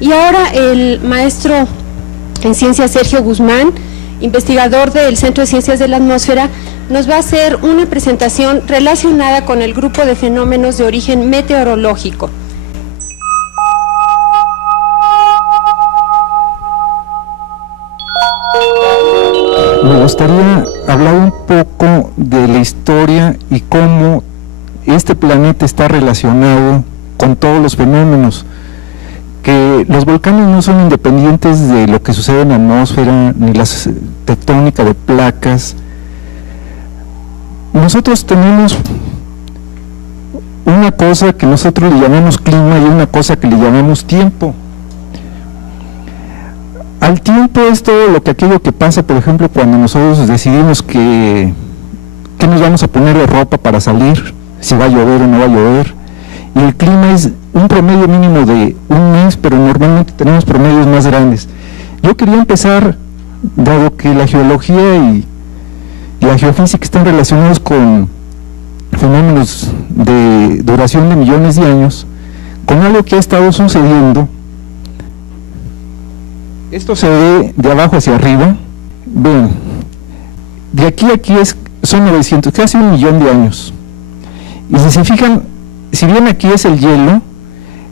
Y ahora el maestro en ciencias Sergio Guzmán, investigador del Centro de Ciencias de la Atmósfera, nos va a hacer una presentación relacionada con el grupo de fenómenos de origen meteorológico. Me gustaría hablar un poco de la historia y cómo este planeta está relacionado con todos los fenómenos, que los volcanes no son independientes de lo que sucede en la atmósfera, ni la tectónica de placas. Nosotros tenemos una cosa que nosotros le llamamos clima y una cosa que le llamamos tiempo. Al tiempo es todo aquello que pasa, por ejemplo, cuando nosotros decidimos que nos vamos a poner de ropa para salir, si va a llover o no va a llover. Y el clima es un promedio mínimo de un mes, pero normalmente tenemos promedios más grandes. Yo quería empezar, dado que la geología y la geofísica están relacionados con fenómenos de duración de millones de años, con algo que ha estado sucediendo. Esto se ve de abajo hacia arriba. Ven, de aquí a aquí son 900, casi 1 millón de años. Y si se fijan, si bien aquí es el hielo,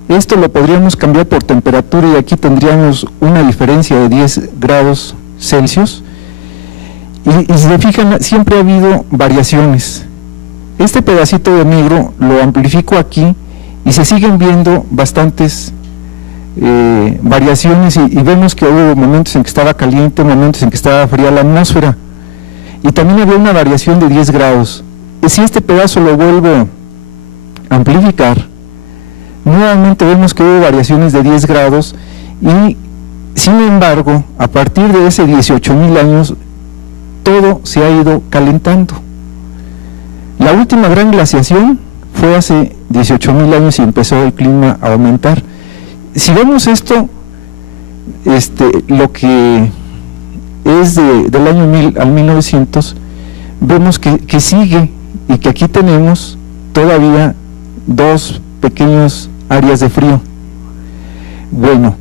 esto lo podríamos cambiar por temperatura y aquí tendríamos una diferencia de 10 grados Celsius. Y si se fijan, siempre ha habido variaciones. Este pedacito de negro lo amplifico aquí y se siguen viendo bastantes variaciones y vemos que hubo momentos en que estaba caliente, momentos en que estaba fría la atmósfera, y también había una variación de 10 grados. Y si este pedazo lo vuelvo a amplificar, nuevamente vemos que hubo variaciones de 10 grados y, sin embargo, a partir de ese 18.000 años, todo se ha ido calentando. La última gran glaciación fue hace 18.000 años y empezó el clima a aumentar. Si vemos esto, lo que es del año 1000 al 1900, vemos que sigue y que aquí tenemos todavía 2 pequeñas áreas de frío. Bueno,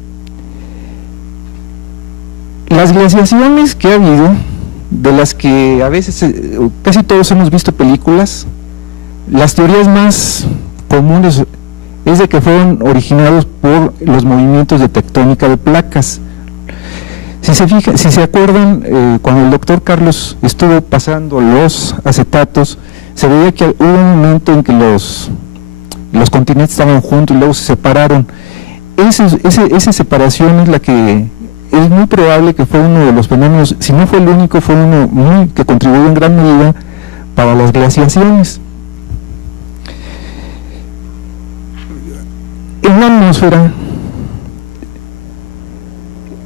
las glaciaciones que ha habido, de las que a veces casi todos hemos visto películas, las teorías más comunes es de que fueron originados por los movimientos de tectónica de placas. Si se acuerdan, cuando el doctor Carlos estuvo pasando los acetatos, se veía que hubo un momento en que los continentes estaban juntos y luego se separaron. Esa separación es la que es muy probable que fue uno de los fenómenos, si no fue el único, fue uno que contribuyó en gran medida para las glaciaciones. En la atmósfera,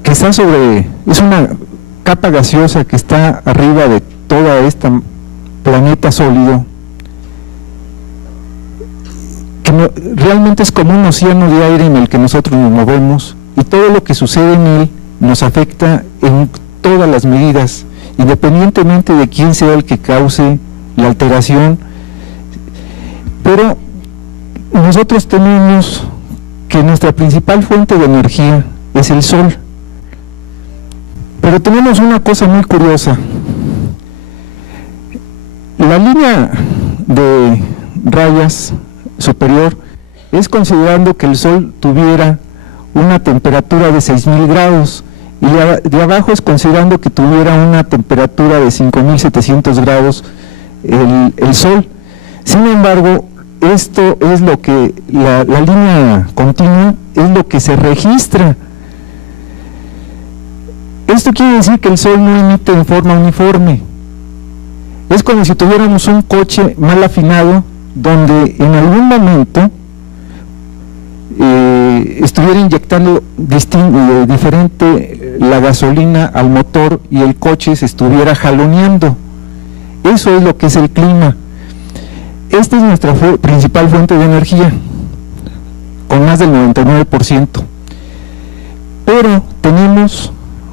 que está es una capa gaseosa que está arriba de toda esta planeta sólido, que realmente es como un océano de aire en el que nosotros nos movemos, y todo lo que sucede en él nos afecta en todas las medidas, independientemente de quién sea el que cause la alteración. Pero nosotros tenemos que nuestra principal fuente de energía es el Sol. Pero tenemos una cosa muy curiosa. La línea de rayas superior es considerando que el Sol tuviera una temperatura de 6.000 grados, y de abajo es considerando que tuviera una temperatura de 5.700 grados el Sol. Sin embargo, esto es lo que, la línea continua es lo que se registra. Esto quiere decir que el Sol no emite en forma uniforme. Es como si tuviéramos un coche mal afinado, donde en algún momento estuviera inyectando diferente la gasolina al motor y el coche se estuviera jaloneando. Eso es lo que es el clima. Esta es nuestra principal fuente de energía, con más del 99%. Pero tenemos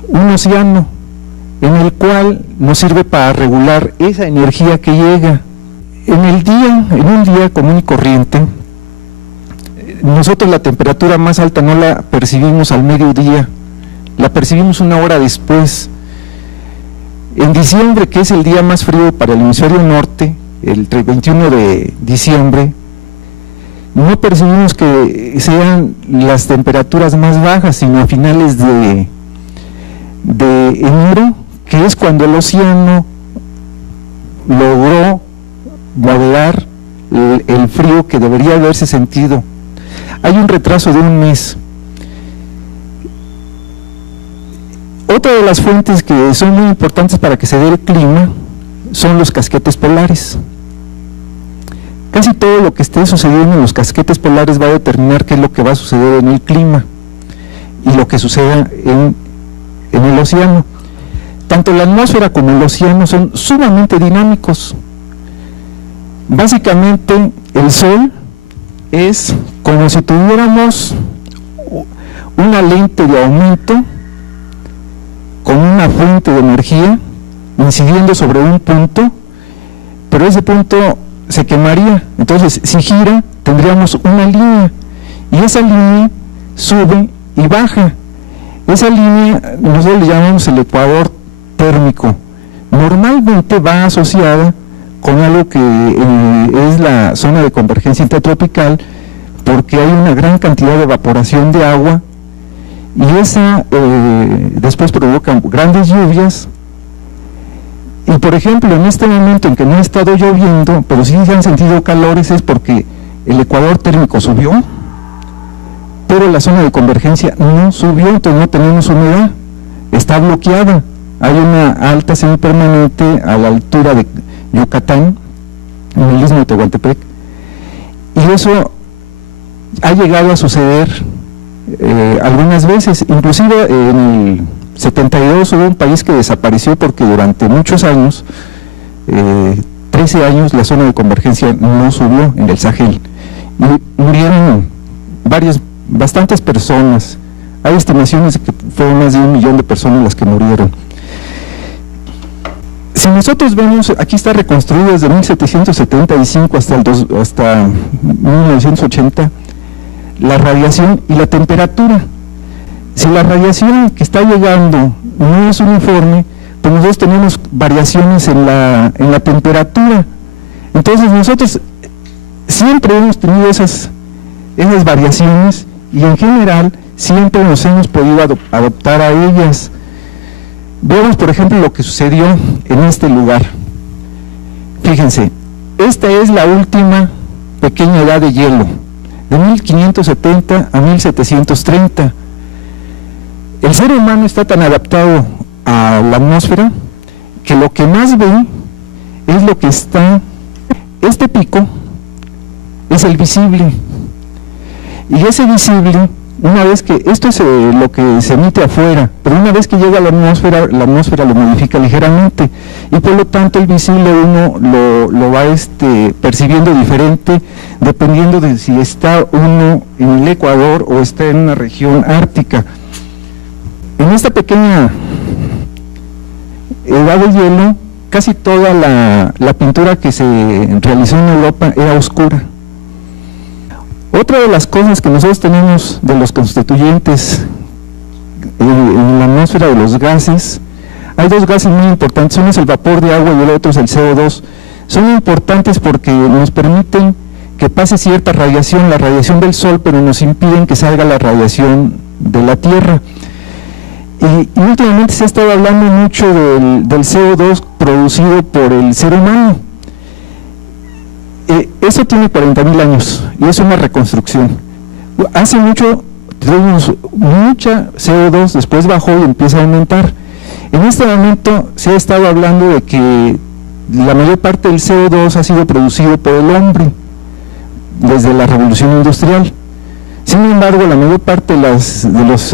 un océano en el cual nos sirve para regular esa energía que llega. En un día común y corriente, nosotros la temperatura más alta no la percibimos al mediodía, la percibimos una hora después. En diciembre, que es el día más frío para el hemisferio norte, el 21 de diciembre, no percibimos que sean las temperaturas más bajas, sino a finales de enero, que es cuando el océano logró moderar el frío que debería haberse sentido. Hay un retraso de un mes. Otra de las fuentes que son muy importantes para que se dé el clima son los casquetes polares. Casi todo lo que esté sucediendo en los casquetes polares va a determinar qué es lo que va a suceder en el clima y lo que suceda en el océano. Tanto la atmósfera como el océano son sumamente dinámicos. Básicamente, el Sol es como si tuviéramos una lente de aumento con una fuente de energía incidiendo sobre un punto, pero ese punto se quemaría. Entonces, si gira, tendríamos una línea, y esa línea sube y baja. Esa línea nosotros le llamamos el ecuador térmico. Normalmente va asociada con algo que es la zona de convergencia intertropical, porque hay una gran cantidad de evaporación de agua, y esa después provoca grandes lluvias. Y por ejemplo, en este momento en que no ha estado lloviendo, pero sí se han sentido calores, es porque el ecuador térmico subió, pero la zona de convergencia no subió, entonces no tenemos humedad, está bloqueada. Hay una alta semipermanente a la altura de Yucatán, en el istmo de Tehuantepec, y eso ha llegado a suceder algunas veces. Inclusive en el 72 hubo un país que desapareció porque durante muchos años, 13 años, la zona de convergencia no subió en el Sahel, y murieron bastantes personas. Hay estimaciones de que fueron más de 1 millón de personas las que murieron. Si nosotros vemos, aquí está reconstruido desde 1775 hasta 1980, la radiación y la temperatura. Si la radiación que está llegando no es uniforme, pues nosotros tenemos variaciones en la temperatura. Entonces nosotros siempre hemos tenido esas variaciones, y en general siempre nos hemos podido adaptar a ellas. Veamos, por ejemplo, lo que sucedió en este lugar. Fíjense, esta es la última pequeña edad de hielo, de 1570 a 1730. El ser humano está tan adaptado a la atmósfera que lo que más ve es lo que está. Este pico es el visible, y ese visible, una vez que, esto es lo que se emite afuera, pero una vez que llega a la atmósfera lo modifica ligeramente, y por lo tanto el visible uno lo va percibiendo diferente, dependiendo de si está uno en el Ecuador o está en una región ártica. En esta pequeña edad de hielo, casi toda la pintura que se realizó en Europa era oscura. Otra de las cosas que nosotros tenemos de los constituyentes en la atmósfera de los gases, hay dos gases muy importantes, uno es el vapor de agua y el otro es el CO2. Son importantes porque nos permiten que pase cierta radiación, la radiación del Sol, pero nos impiden que salga la radiación de la Tierra. Y últimamente se ha estado hablando mucho del CO2 producido por el ser humano. Eso tiene 40.000 años y es una reconstrucción. Hace mucho tuvimos mucha CO2, después bajó y empieza a aumentar. En este momento se ha estado hablando de que la mayor parte del CO2 ha sido producido por el hombre desde la revolución industrial. Sin embargo, la mayor parte de las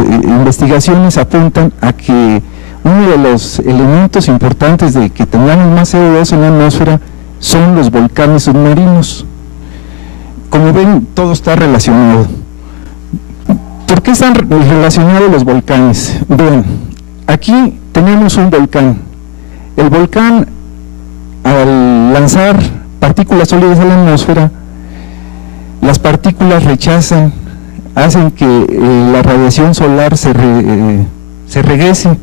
investigaciones apuntan a que uno de los elementos importantes de que tengamos más CO2 en la atmósfera son los volcanes submarinos. Como ven, todo está relacionado. ¿Por qué están relacionados los volcanes? Vean, aquí tenemos un volcán. El volcán, al lanzar partículas sólidas a la atmósfera, las partículas rechazan, hacen que la radiación solar se regrese,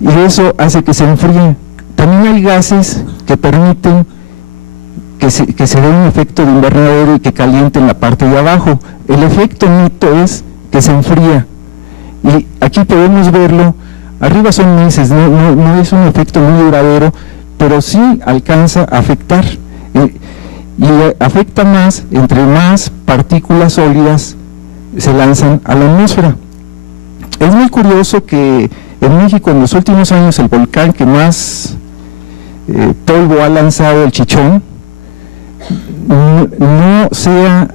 y eso hace que se enfríe. También hay gases que permiten que se dé un efecto de invernadero y que calienten la parte de abajo. El efecto neto es que se enfría, y aquí podemos verlo. Arriba son meses, no es un efecto muy duradero, pero sí alcanza a afectar, y afecta más entre más partículas sólidas se lanzan a la atmósfera. Es muy curioso que en México en los últimos años el volcán que más polvo ha lanzado, el Chichón, no sea,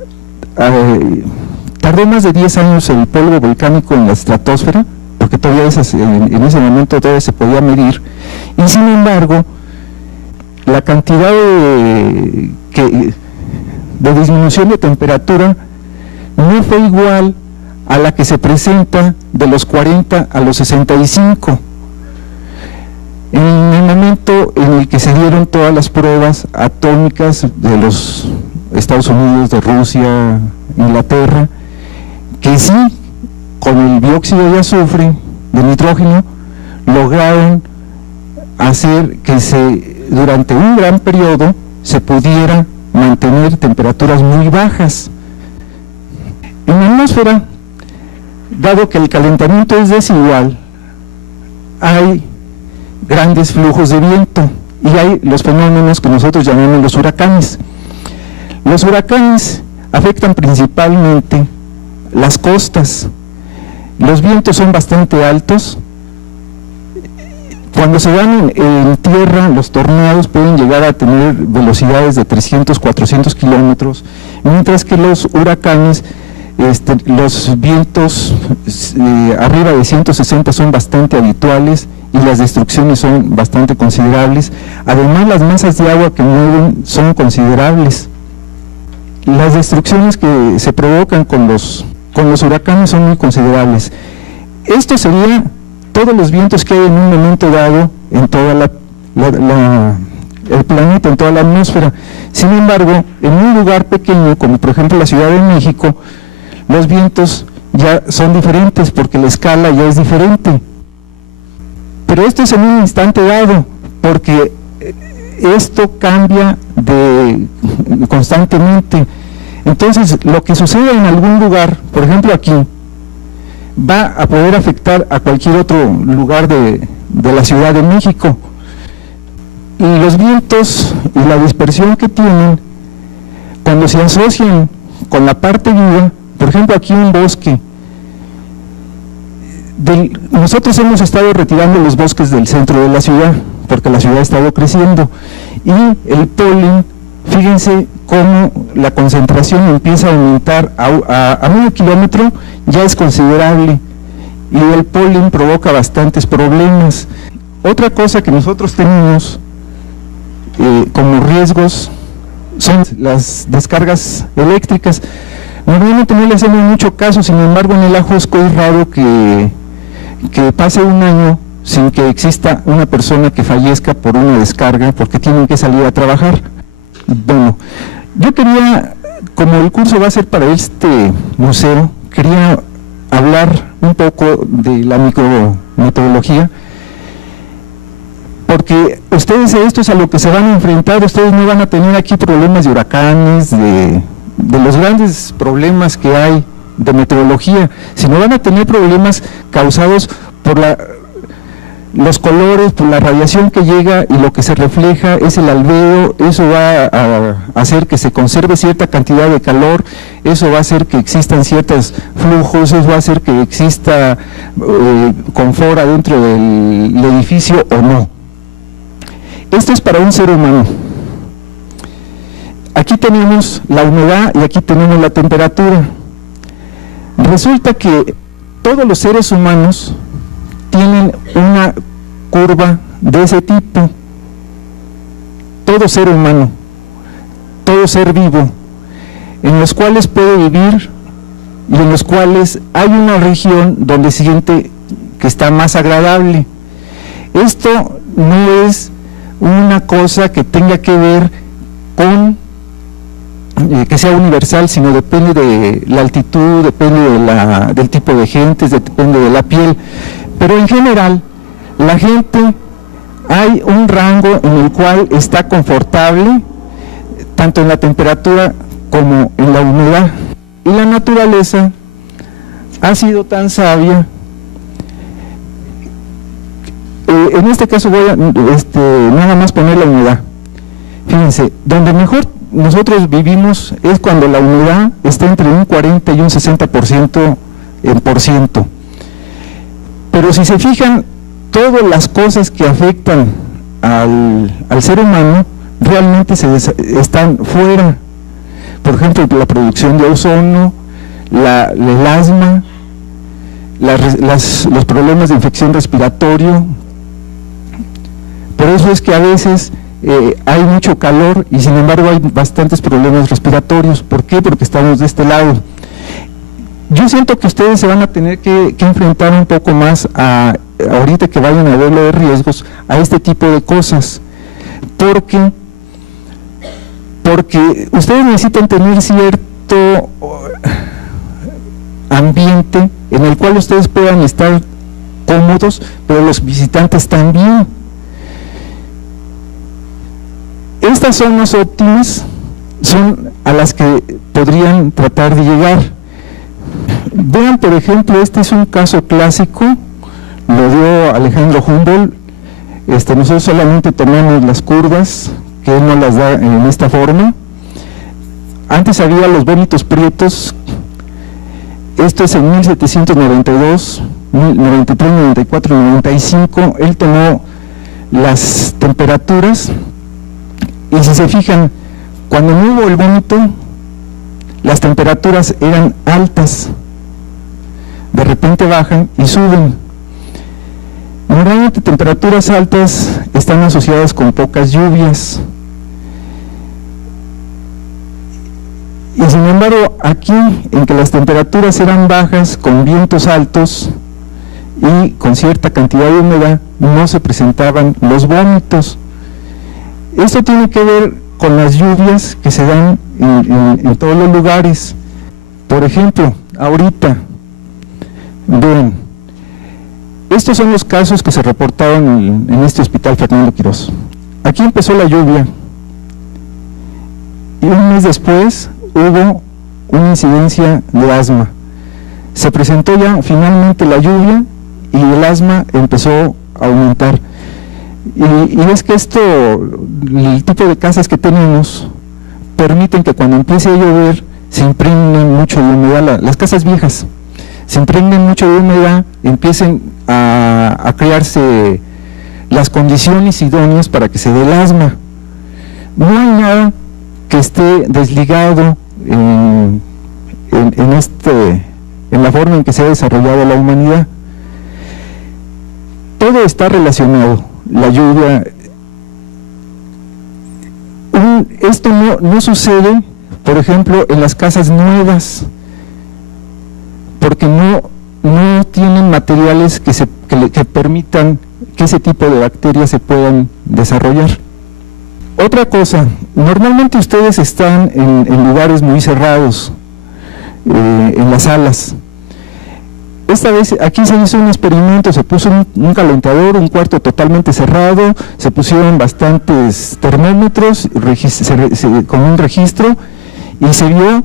tardó más de 10 años el polvo volcánico en la estratosfera, porque todavía en ese momento todavía se podía medir, y sin embargo la cantidad de disminución de temperatura no fue igual a la que se presenta de los 40 a los 65. En el momento en el que se dieron todas las pruebas atómicas de los Estados Unidos, de Rusia, Inglaterra, que sí, con el dióxido de azufre, de nitrógeno, lograron hacer que durante un gran periodo se pudiera mantener temperaturas muy bajas. En la atmósfera, dado que el calentamiento es desigual, hay grandes flujos de viento y hay los fenómenos que nosotros llamamos los huracanes. Los huracanes afectan principalmente las costas. Los vientos son bastante altos. Cuando se dan en tierra, los tornados pueden llegar a tener velocidades de 300, 400 kilómetros, mientras que los huracanes, los vientos arriba de 160 son bastante habituales y las destrucciones son bastante considerables. Además, las masas de agua que mueven son considerables. Las destrucciones que se provocan con los huracanes son muy considerables. Esto sería todos los vientos que hay en un momento dado en toda el planeta, en toda la atmósfera. Sin embargo, en un lugar pequeño, como por ejemplo la Ciudad de México, los vientos ya son diferentes porque la escala ya es diferente. Pero esto es en un instante dado, porque esto cambia constantemente. Entonces, lo que sucede en algún lugar, por ejemplo aquí, va a poder afectar a cualquier otro lugar de la Ciudad de México. Y los vientos y la dispersión que tienen, cuando se asocian con la parte viva, por ejemplo aquí un bosque, nosotros hemos estado retirando los bosques del centro de la ciudad, porque la ciudad ha estado creciendo, y el polen, fíjense cómo la concentración empieza a aumentar a medio kilómetro, ya es considerable, y el polen provoca bastantes problemas. Otra cosa que nosotros tenemos como riesgos son las descargas eléctricas. Normalmente no le hacemos mucho caso, sin embargo en el Ajusco es raro que pase un año sin que exista una persona que fallezca por una descarga porque tienen que salir a trabajar. Bueno, yo quería, como el curso va a ser para este museo, quería hablar un poco de la micrometeorología, porque ustedes, esto es a lo que se van a enfrentar. Ustedes no van a tener aquí problemas de huracanes, de los grandes problemas que hay de meteorología, sino van a tener problemas causados por los colores, por la radiación que llega, y lo que se refleja es el albedo. Eso va a hacer que se conserve cierta cantidad de calor, eso va a hacer que existan ciertos flujos, eso va a hacer que exista confort dentro del edificio o no. Esto es para un ser humano. Aquí tenemos la humedad y aquí tenemos la temperatura. Resulta que todos los seres humanos tienen una curva de ese tipo. Todo ser humano, todo ser vivo, en los cuales puede vivir y en los cuales hay una región donde siente que está más agradable. Esto no es una cosa que tenga que ver con que sea universal, sino depende de la altitud, depende del tipo de gentes, depende de la piel. Pero en general, la gente, hay un rango en el cual está confortable, tanto en la temperatura como en la humedad. Y la naturaleza ha sido tan sabia. En este caso voy a nada más poner la humedad. Fíjense, donde mejor nosotros vivimos es cuando la humedad está entre un 40 y un 60% en por ciento. Pero si se fijan, todas las cosas que afectan al ser humano realmente están fuera. Por ejemplo, la producción de ozono, el asma, los problemas de infección respiratoria. Por eso es que a veces hay mucho calor y sin embargo hay bastantes problemas respiratorios. ¿Por qué? Porque estamos de este lado. Yo siento que ustedes se van a tener que enfrentar un poco más ahorita que vayan a ver lo de riesgos, a este tipo de cosas, porque ustedes necesitan tener cierto ambiente en el cual ustedes puedan estar cómodos, pero los visitantes también. Estas zonas óptimas son a las que podrían tratar de llegar. Vean, por ejemplo, este es un caso clásico, lo dio Alejandro Humboldt. Nosotros solamente tomamos las curvas, que él nos las da en esta forma. Antes había los vómitos prietos. Esto es en 1792, 93, 94, 95. Él tomó las temperaturas y si se fijan, cuando no hubo el vómito, las temperaturas eran altas, de repente bajan y suben. Normalmente temperaturas altas están asociadas con pocas lluvias. Y sin embargo, aquí, en que las temperaturas eran bajas, con vientos altos y con cierta cantidad de humedad, no se presentaban los vómitos. Esto tiene que ver con las lluvias que se dan en todos los lugares. Por ejemplo, ahorita, ven, estos son los casos que se reportaron en este hospital Fernando Quirós. Aquí empezó la lluvia y un mes después hubo una incidencia de asma. Se presentó ya finalmente la lluvia y el asma empezó a aumentar. Y es que el tipo de casas que tenemos permiten que cuando empiece a llover se impregnen mucho de humedad, las casas viejas se impregnen mucho de humedad, empiecen a crearse las condiciones idóneas para que se dé el asma. No hay nada que esté desligado en la forma en que se ha desarrollado la humanidad. Todo está relacionado. La lluvia, esto no sucede, por ejemplo, en las casas nuevas, porque no tienen materiales que permitan que ese tipo de bacterias se puedan desarrollar. Otra cosa, normalmente ustedes están en lugares muy cerrados, en las salas. Esta vez aquí se hizo un experimento, se puso un calentador, un cuarto totalmente cerrado, se pusieron bastantes termómetros con un registro y se vio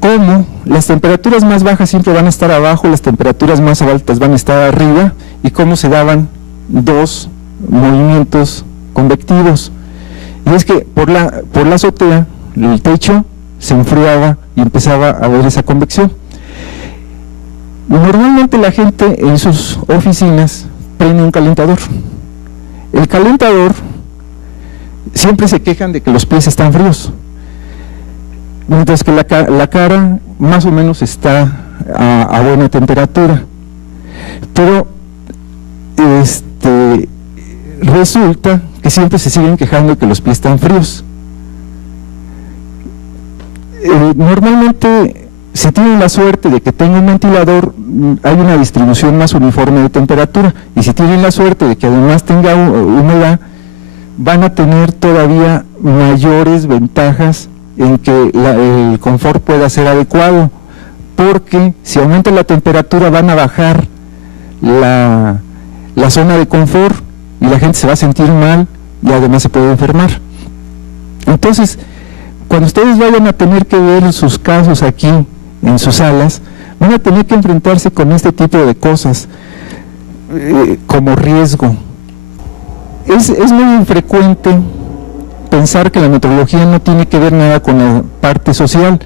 cómo las temperaturas más bajas siempre van a estar abajo, las temperaturas más altas van a estar arriba y cómo se daban dos movimientos convectivos. Y es que por la azotea, el techo se enfriaba y empezaba a haber esa convección. Normalmente la gente en sus oficinas prende un calentador. El calentador, siempre se quejan de que los pies están fríos, mientras que la cara más o menos está a buena temperatura. Pero resulta que siempre se siguen quejando de que los pies están fríos. Normalmente, si tienen la suerte de que tenga un ventilador, hay una distribución más uniforme de temperatura, y si tienen la suerte de que además tenga humedad, van a tener todavía mayores ventajas en que el confort pueda ser adecuado, porque si aumenta la temperatura van a bajar la zona de confort y la gente se va a sentir mal y además se puede enfermar. Entonces, cuando ustedes vayan a tener que ver sus casos aquí en sus salas, van a tener que enfrentarse con este tipo de cosas como riesgo. Es muy infrecuente pensar que la meteorología no tiene que ver nada con la parte social.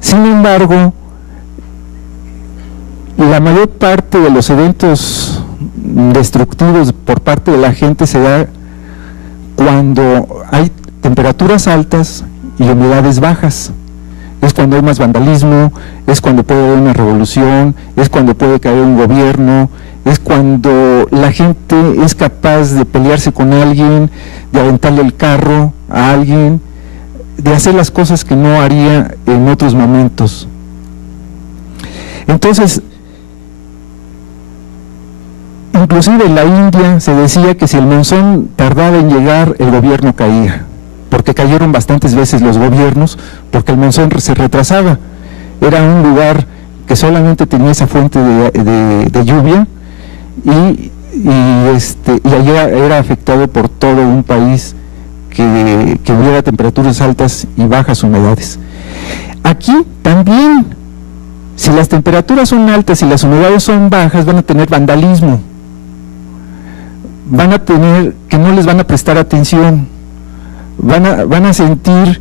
Sin embargo, la mayor parte de los eventos destructivos por parte de la gente se da cuando hay temperaturas altas y humedades bajas. Es cuando hay más vandalismo, es cuando puede haber una revolución, es cuando puede caer un gobierno, es cuando la gente es capaz de pelearse con alguien, de aventarle el carro a alguien, de hacer las cosas que no haría en otros momentos. Entonces, inclusive en la India se decía que si el monzón tardaba en llegar, el gobierno caía, porque cayeron bastantes veces los gobiernos, porque el monzón se retrasaba. Era un lugar que solamente tenía esa fuente de lluvia y allá era afectado por todo un país que hubiera temperaturas altas y bajas humedades. Aquí también, si las temperaturas son altas y las humedades son bajas, van a tener vandalismo, van a tener que no les van a prestar atención, van a sentir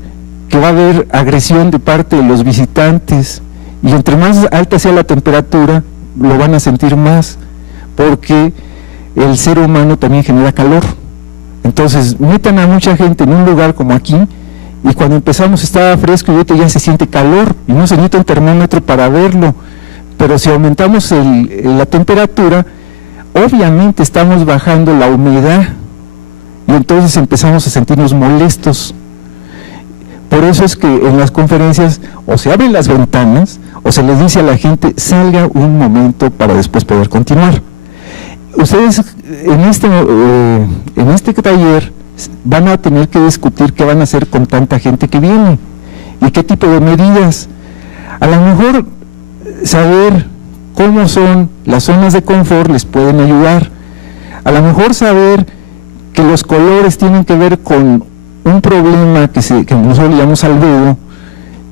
que va a haber agresión de parte de los visitantes, y entre más alta sea la temperatura, lo van a sentir más, porque el ser humano también genera calor. Entonces metan a mucha gente en un lugar como aquí, y cuando empezamos estaba fresco y ahorita ya se siente calor, y no se necesita un termómetro para verlo, pero si aumentamos la temperatura, obviamente estamos bajando la humedad, y entonces empezamos a sentirnos molestos. Por eso es que en las conferencias o se abren las ventanas o se les dice a la gente salga un momento para después poder continuar. Ustedes en este taller van a tener que discutir qué van a hacer con tanta gente que viene y qué tipo de medidas. A lo mejor saber cómo son las zonas de confort les pueden ayudar. A lo mejor saber que los colores tienen que ver con un problema que nosotros llamamos albedo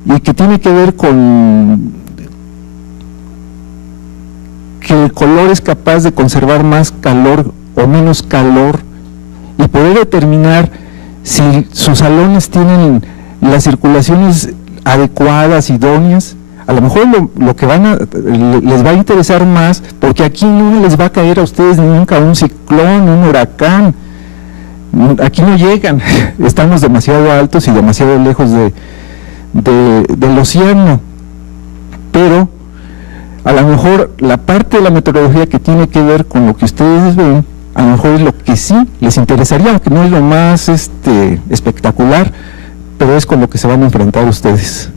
y que tiene que ver con que el color es capaz de conservar más calor o menos calor y poder determinar si sus salones tienen las circulaciones adecuadas, idóneas. A lo mejor lo que les va a interesar más, porque aquí no les va a caer a ustedes nunca un ciclón, un huracán. Aquí no llegan, estamos demasiado altos y demasiado lejos del océano, pero a lo mejor la parte de la meteorología que tiene que ver con lo que ustedes ven, a lo mejor es lo que sí les interesaría, aunque no es lo más espectacular, pero es con lo que se van a enfrentar ustedes.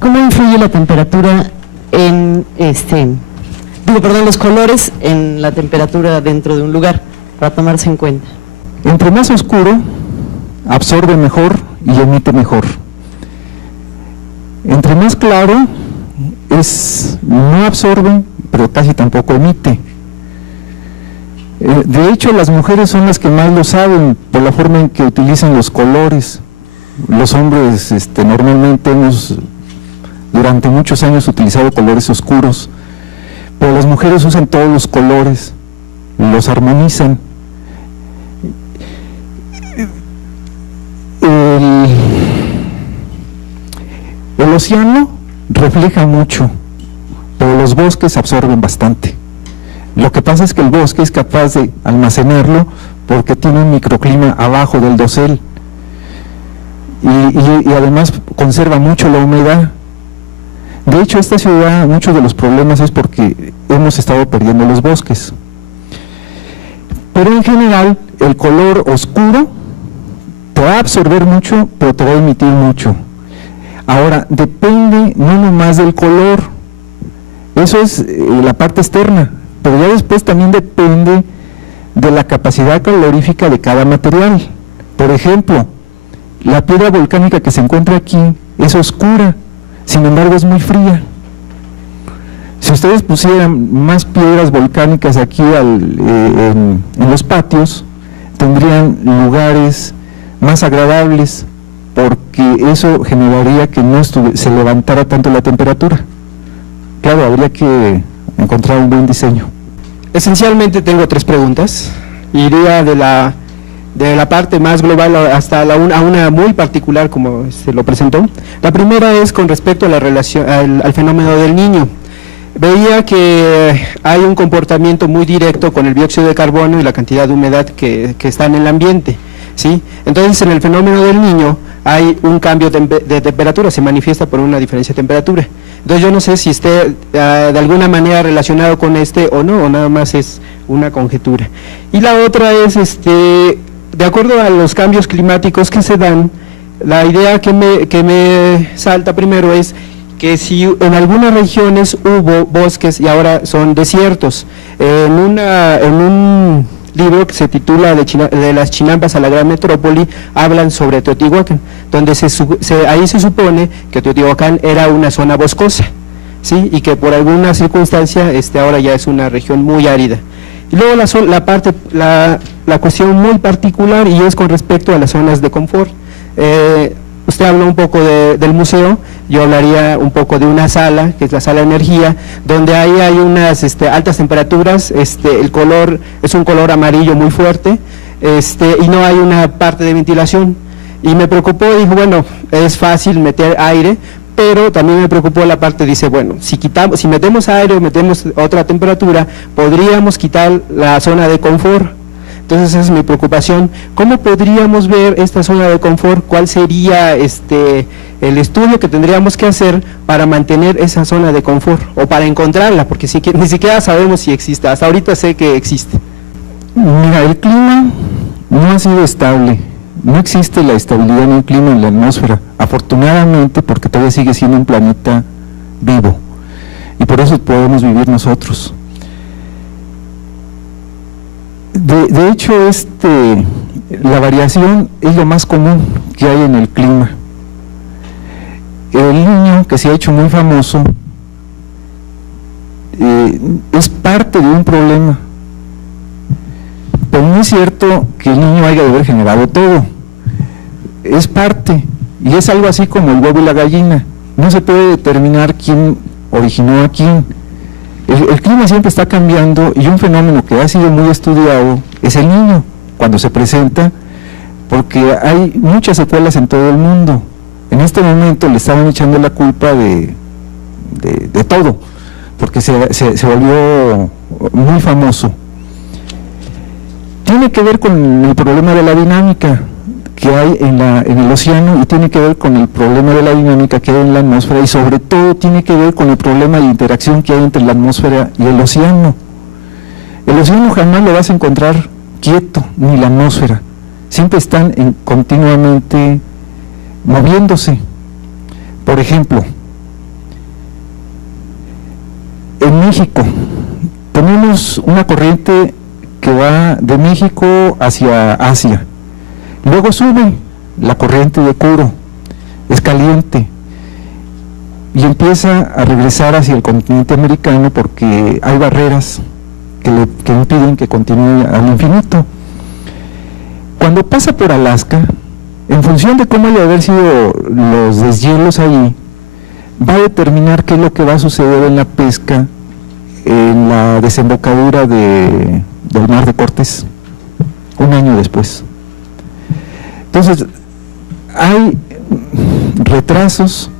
¿Cómo influye la temperatura los colores en la temperatura dentro de un lugar, para tomarse en cuenta? Entre más oscuro, absorbe mejor y emite mejor. Entre más claro, no absorbe, pero casi tampoco emite. De hecho, las mujeres son las que más lo saben por la forma en que utilizan los colores. Los hombres normalmente hemos durante muchos años utilizado colores oscuros, pero las mujeres usan todos los colores, los armonizan. El océano refleja mucho, pero los bosques absorben bastante. Lo que pasa es que el bosque es capaz de almacenarlo porque tiene un microclima abajo del dosel y además conserva mucho la humedad. De hecho, esta ciudad, muchos de los problemas es porque hemos estado perdiendo los bosques. Pero en general, el color oscuro te va a absorber mucho, pero te va a emitir mucho. Ahora, depende no nomás del color, eso es la parte externa, pero ya después también depende de la capacidad calorífica de cada material. Por ejemplo, la piedra volcánica que se encuentra aquí es oscura, sin embargo es muy fría. Si ustedes pusieran más piedras volcánicas aquí en los patios, tendrían lugares más agradables, porque eso generaría que no se levantara tanto la temperatura. Claro, habría que encontrar un buen diseño. Esencialmente tengo 3 preguntas. Iría de la parte más global hasta a una muy particular, como se lo presentó. La primera es con respecto a la relación al fenómeno del niño. Veía que hay un comportamiento muy directo con el dióxido de carbono y la cantidad de humedad que está en el ambiente, ¿sí? Entonces, en el fenómeno del niño hay un cambio de temperatura, se manifiesta por una diferencia de temperatura. Entonces, yo no sé si esté de alguna manera relacionado con o no, o nada más es una conjetura. Y la otra es, de acuerdo a los cambios climáticos que se dan, la idea que me salta primero es que si en algunas regiones hubo bosques y ahora son desiertos. En un libro que se titula de las Chinampas a la Gran Metrópoli, hablan sobre Teotihuacán, donde ahí se supone que Teotihuacán era una zona boscosa, ¿sí? Y que por alguna circunstancia ahora ya es una región muy árida. Y luego la cuestión muy particular, y es con respecto a las zonas de confort. Usted habló un poco del museo, yo hablaría un poco de una sala, que es la sala de energía, donde ahí hay unas altas temperaturas, el color es un color amarillo muy fuerte, y no hay una parte de ventilación. Y me preocupó, dijo, bueno, es fácil meter aire, pero también me preocupó la parte, dice, bueno, si metemos aire o metemos otra temperatura, podríamos quitar la zona de confort. Entonces esa es mi preocupación. ¿Cómo podríamos ver esta zona de confort? ¿Cuál sería el estudio que tendríamos que hacer para mantener esa zona de confort o para encontrarla? Porque ni siquiera sabemos si existe. Hasta ahorita sé que existe. Mira, el clima no ha sido estable. No existe la estabilidad en un clima en la atmósfera, afortunadamente, porque todavía sigue siendo un planeta vivo y por eso podemos vivir nosotros. De hecho, la variación es lo más común que hay en el clima. El Niño, que se ha hecho muy famoso, es parte de un problema, pero no es cierto que el Niño haya de haber generado todo. Es parte, y es algo así como el huevo y la gallina. No se puede determinar quién originó a quién. El clima siempre está cambiando, y un fenómeno que ha sido muy estudiado es el Niño, cuando se presenta, porque hay muchas secuelas en todo el mundo. En este momento le estaban echando la culpa de todo, porque se volvió muy famoso. Tiene que ver con el problema de la dinámica que hay en el océano, y tiene que ver con el problema de la dinámica que hay en la atmósfera, y sobre todo tiene que ver con el problema de interacción que hay entre la atmósfera y el océano. El océano jamás lo vas a encontrar quieto, ni la atmósfera, siempre están continuamente moviéndose. Por ejemplo, en México tenemos una corriente que va de México hacia Asia. Luego sube la corriente de Kuro, es caliente, y empieza a regresar hacia el continente americano porque hay barreras que impiden que continúe al infinito. Cuando pasa por Alaska, en función de cómo haya de haber sido los deshielos allí, va a determinar qué es lo que va a suceder en la pesca en la desembocadura del Mar de Cortés, un año después. Entonces, hay retrasos,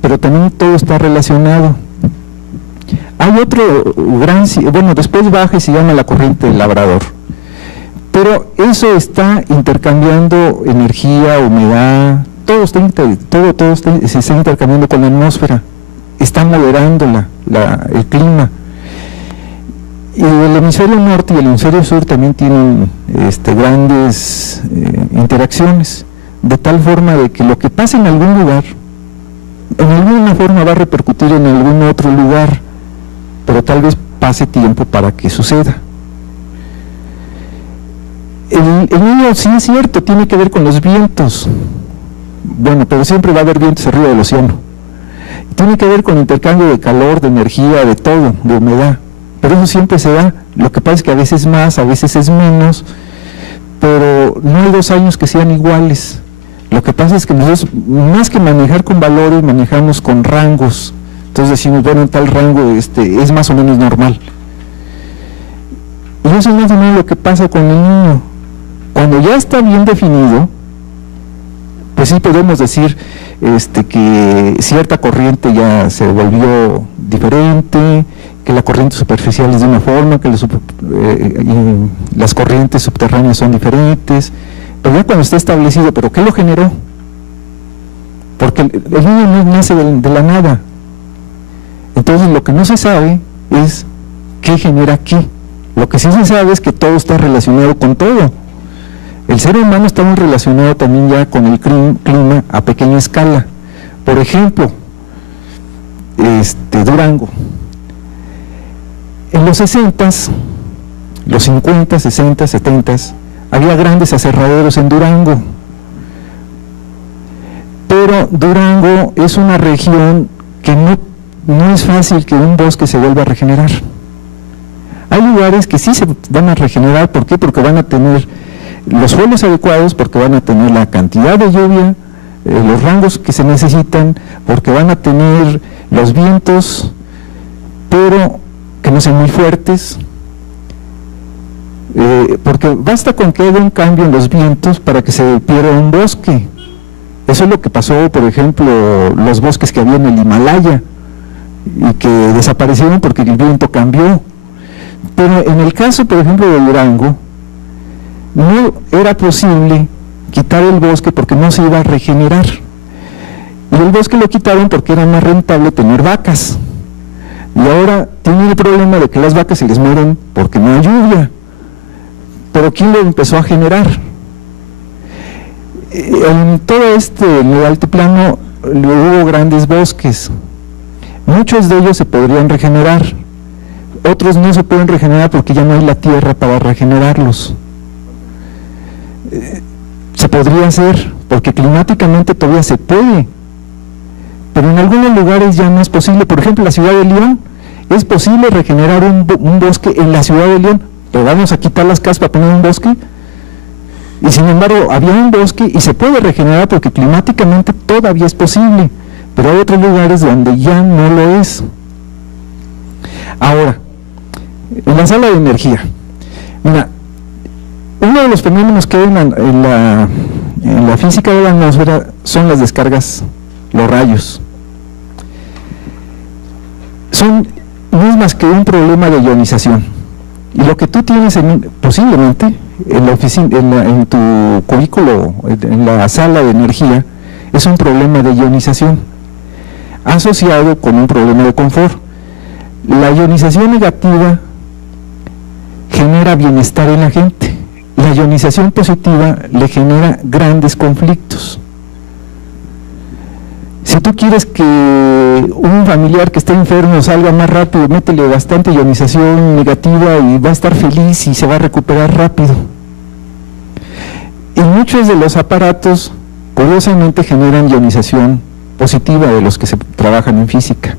pero también todo está relacionado. Hay otro después baja y se llama la corriente del Labrador, pero eso está intercambiando energía, humedad, todo se está intercambiando con la atmósfera, está moderando el clima. Y el hemisferio norte y el hemisferio sur también tienen grandes interacciones, de tal forma de que lo que pasa en algún lugar, en alguna forma va a repercutir en algún otro lugar, pero tal vez pase tiempo para que suceda. El niño, sí es cierto, tiene que ver con los vientos. Bueno, pero siempre va a haber vientos arriba del océano. Tiene que ver con intercambio de calor, de energía, de todo, de humedad. Pero eso siempre se da. Lo que pasa es que a veces más, a veces es menos, pero no hay 2 años que sean iguales. Lo que pasa es que nosotros, más que manejar con valores, manejamos con rangos. Entonces decimos, bueno, en tal rango es más o menos normal. Y eso es más o menos lo que pasa con el niño. Cuando ya está bien definido, pues sí podemos decir que cierta corriente ya se volvió diferente, que la corriente superficial es de una forma, que las corrientes subterráneas son diferentes, pero ya cuando está establecido, ¿pero qué lo generó? Porque el niño no nace de la nada. Entonces lo que no se sabe es qué genera qué. Lo que sí se sabe es que todo está relacionado con todo. El ser humano está muy relacionado también ya con el clima a pequeña escala. Por ejemplo, Durango. En los 60s, los 50, 60, 70, había grandes aserraderos en Durango. Pero Durango es una región que no es fácil que un bosque se vuelva a regenerar. Hay lugares que sí se van a regenerar, ¿por qué? Porque van a tener los suelos adecuados, porque van a tener la cantidad de lluvia, los rangos que se necesitan, porque van a tener los vientos, pero que no sean muy fuertes, porque basta con que haya un cambio en los vientos para que se pierda un bosque. Eso es lo que pasó, por ejemplo, los bosques que había en el Himalaya, y que desaparecieron porque el viento cambió. Pero en el caso, por ejemplo, de Durango, no era posible quitar el bosque porque no se iba a regenerar. Y el bosque lo quitaron porque era más rentable tener vacas. Y ahora tienen el problema de que las vacas se les mueren porque no hay lluvia. Pero ¿quién lo empezó a generar? En todo en el altiplano hubo grandes bosques. Muchos de ellos se podrían regenerar. Otros no se pueden regenerar porque ya no hay la tierra para regenerarlos. Se podría hacer, porque climáticamente todavía se puede, pero en algunos lugares ya no es posible. Por ejemplo, en la ciudad de León, es posible regenerar un bosque en la ciudad de León, pero vamos a quitar las casas para poner un bosque, y sin embargo había un bosque y se puede regenerar porque climáticamente todavía es posible, pero hay otros lugares donde ya no lo es. Ahora, en la sala de energía, mira, uno de los fenómenos que hay en la física de la atmósfera son las descargas, los rayos. No es más que un problema de ionización. Y lo que tú tienes posiblemente en tu cubículo, en la sala de energía, es un problema de ionización asociado con un problema de confort. La ionización negativa genera bienestar en la gente. La ionización positiva le genera grandes conflictos. Si tú quieres que un familiar que esté enfermo salga más rápido, métele bastante ionización negativa y va a estar feliz y se va a recuperar rápido. Y muchos de los aparatos, curiosamente, generan ionización positiva de los que se trabajan en física.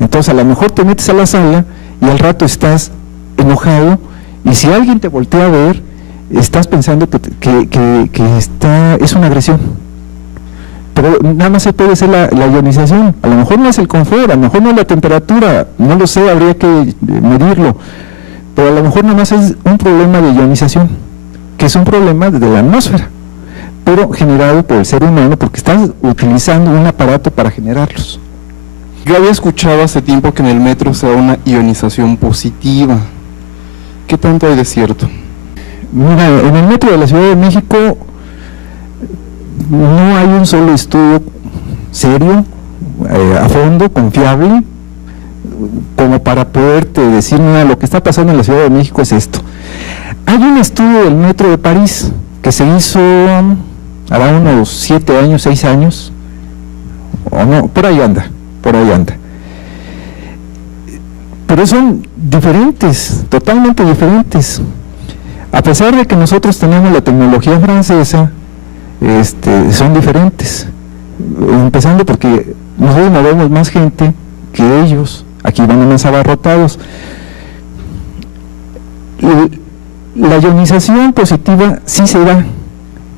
Entonces, a lo mejor te metes a la sala y al rato estás enojado, y si alguien te voltea a ver, estás pensando que es una agresión. Pero nada más se puede hacer la ionización. A lo mejor no es el confort, a lo mejor no es la temperatura, no lo sé, habría que medirlo, pero a lo mejor nada más es un problema de ionización, que es un problema de la atmósfera, pero generado por el ser humano, porque estás utilizando un aparato para generarlos. Yo había escuchado hace tiempo que en el metro se da una ionización positiva. ¿Qué tanto hay de cierto? Mira, en el metro de la Ciudad de México no hay un solo estudio serio, a fondo, confiable, como para poderte decir, mira, lo que está pasando en la Ciudad de México es esto. Hay un estudio del metro de París que se hizo hará unos 7 años, 6 años, o no, por ahí anda. Pero son diferentes, totalmente diferentes. A pesar de que nosotros tenemos la tecnología francesa, son diferentes. Empezando porque nosotros movemos más gente que ellos, aquí van más abarrotados. La ionización positiva sí se da,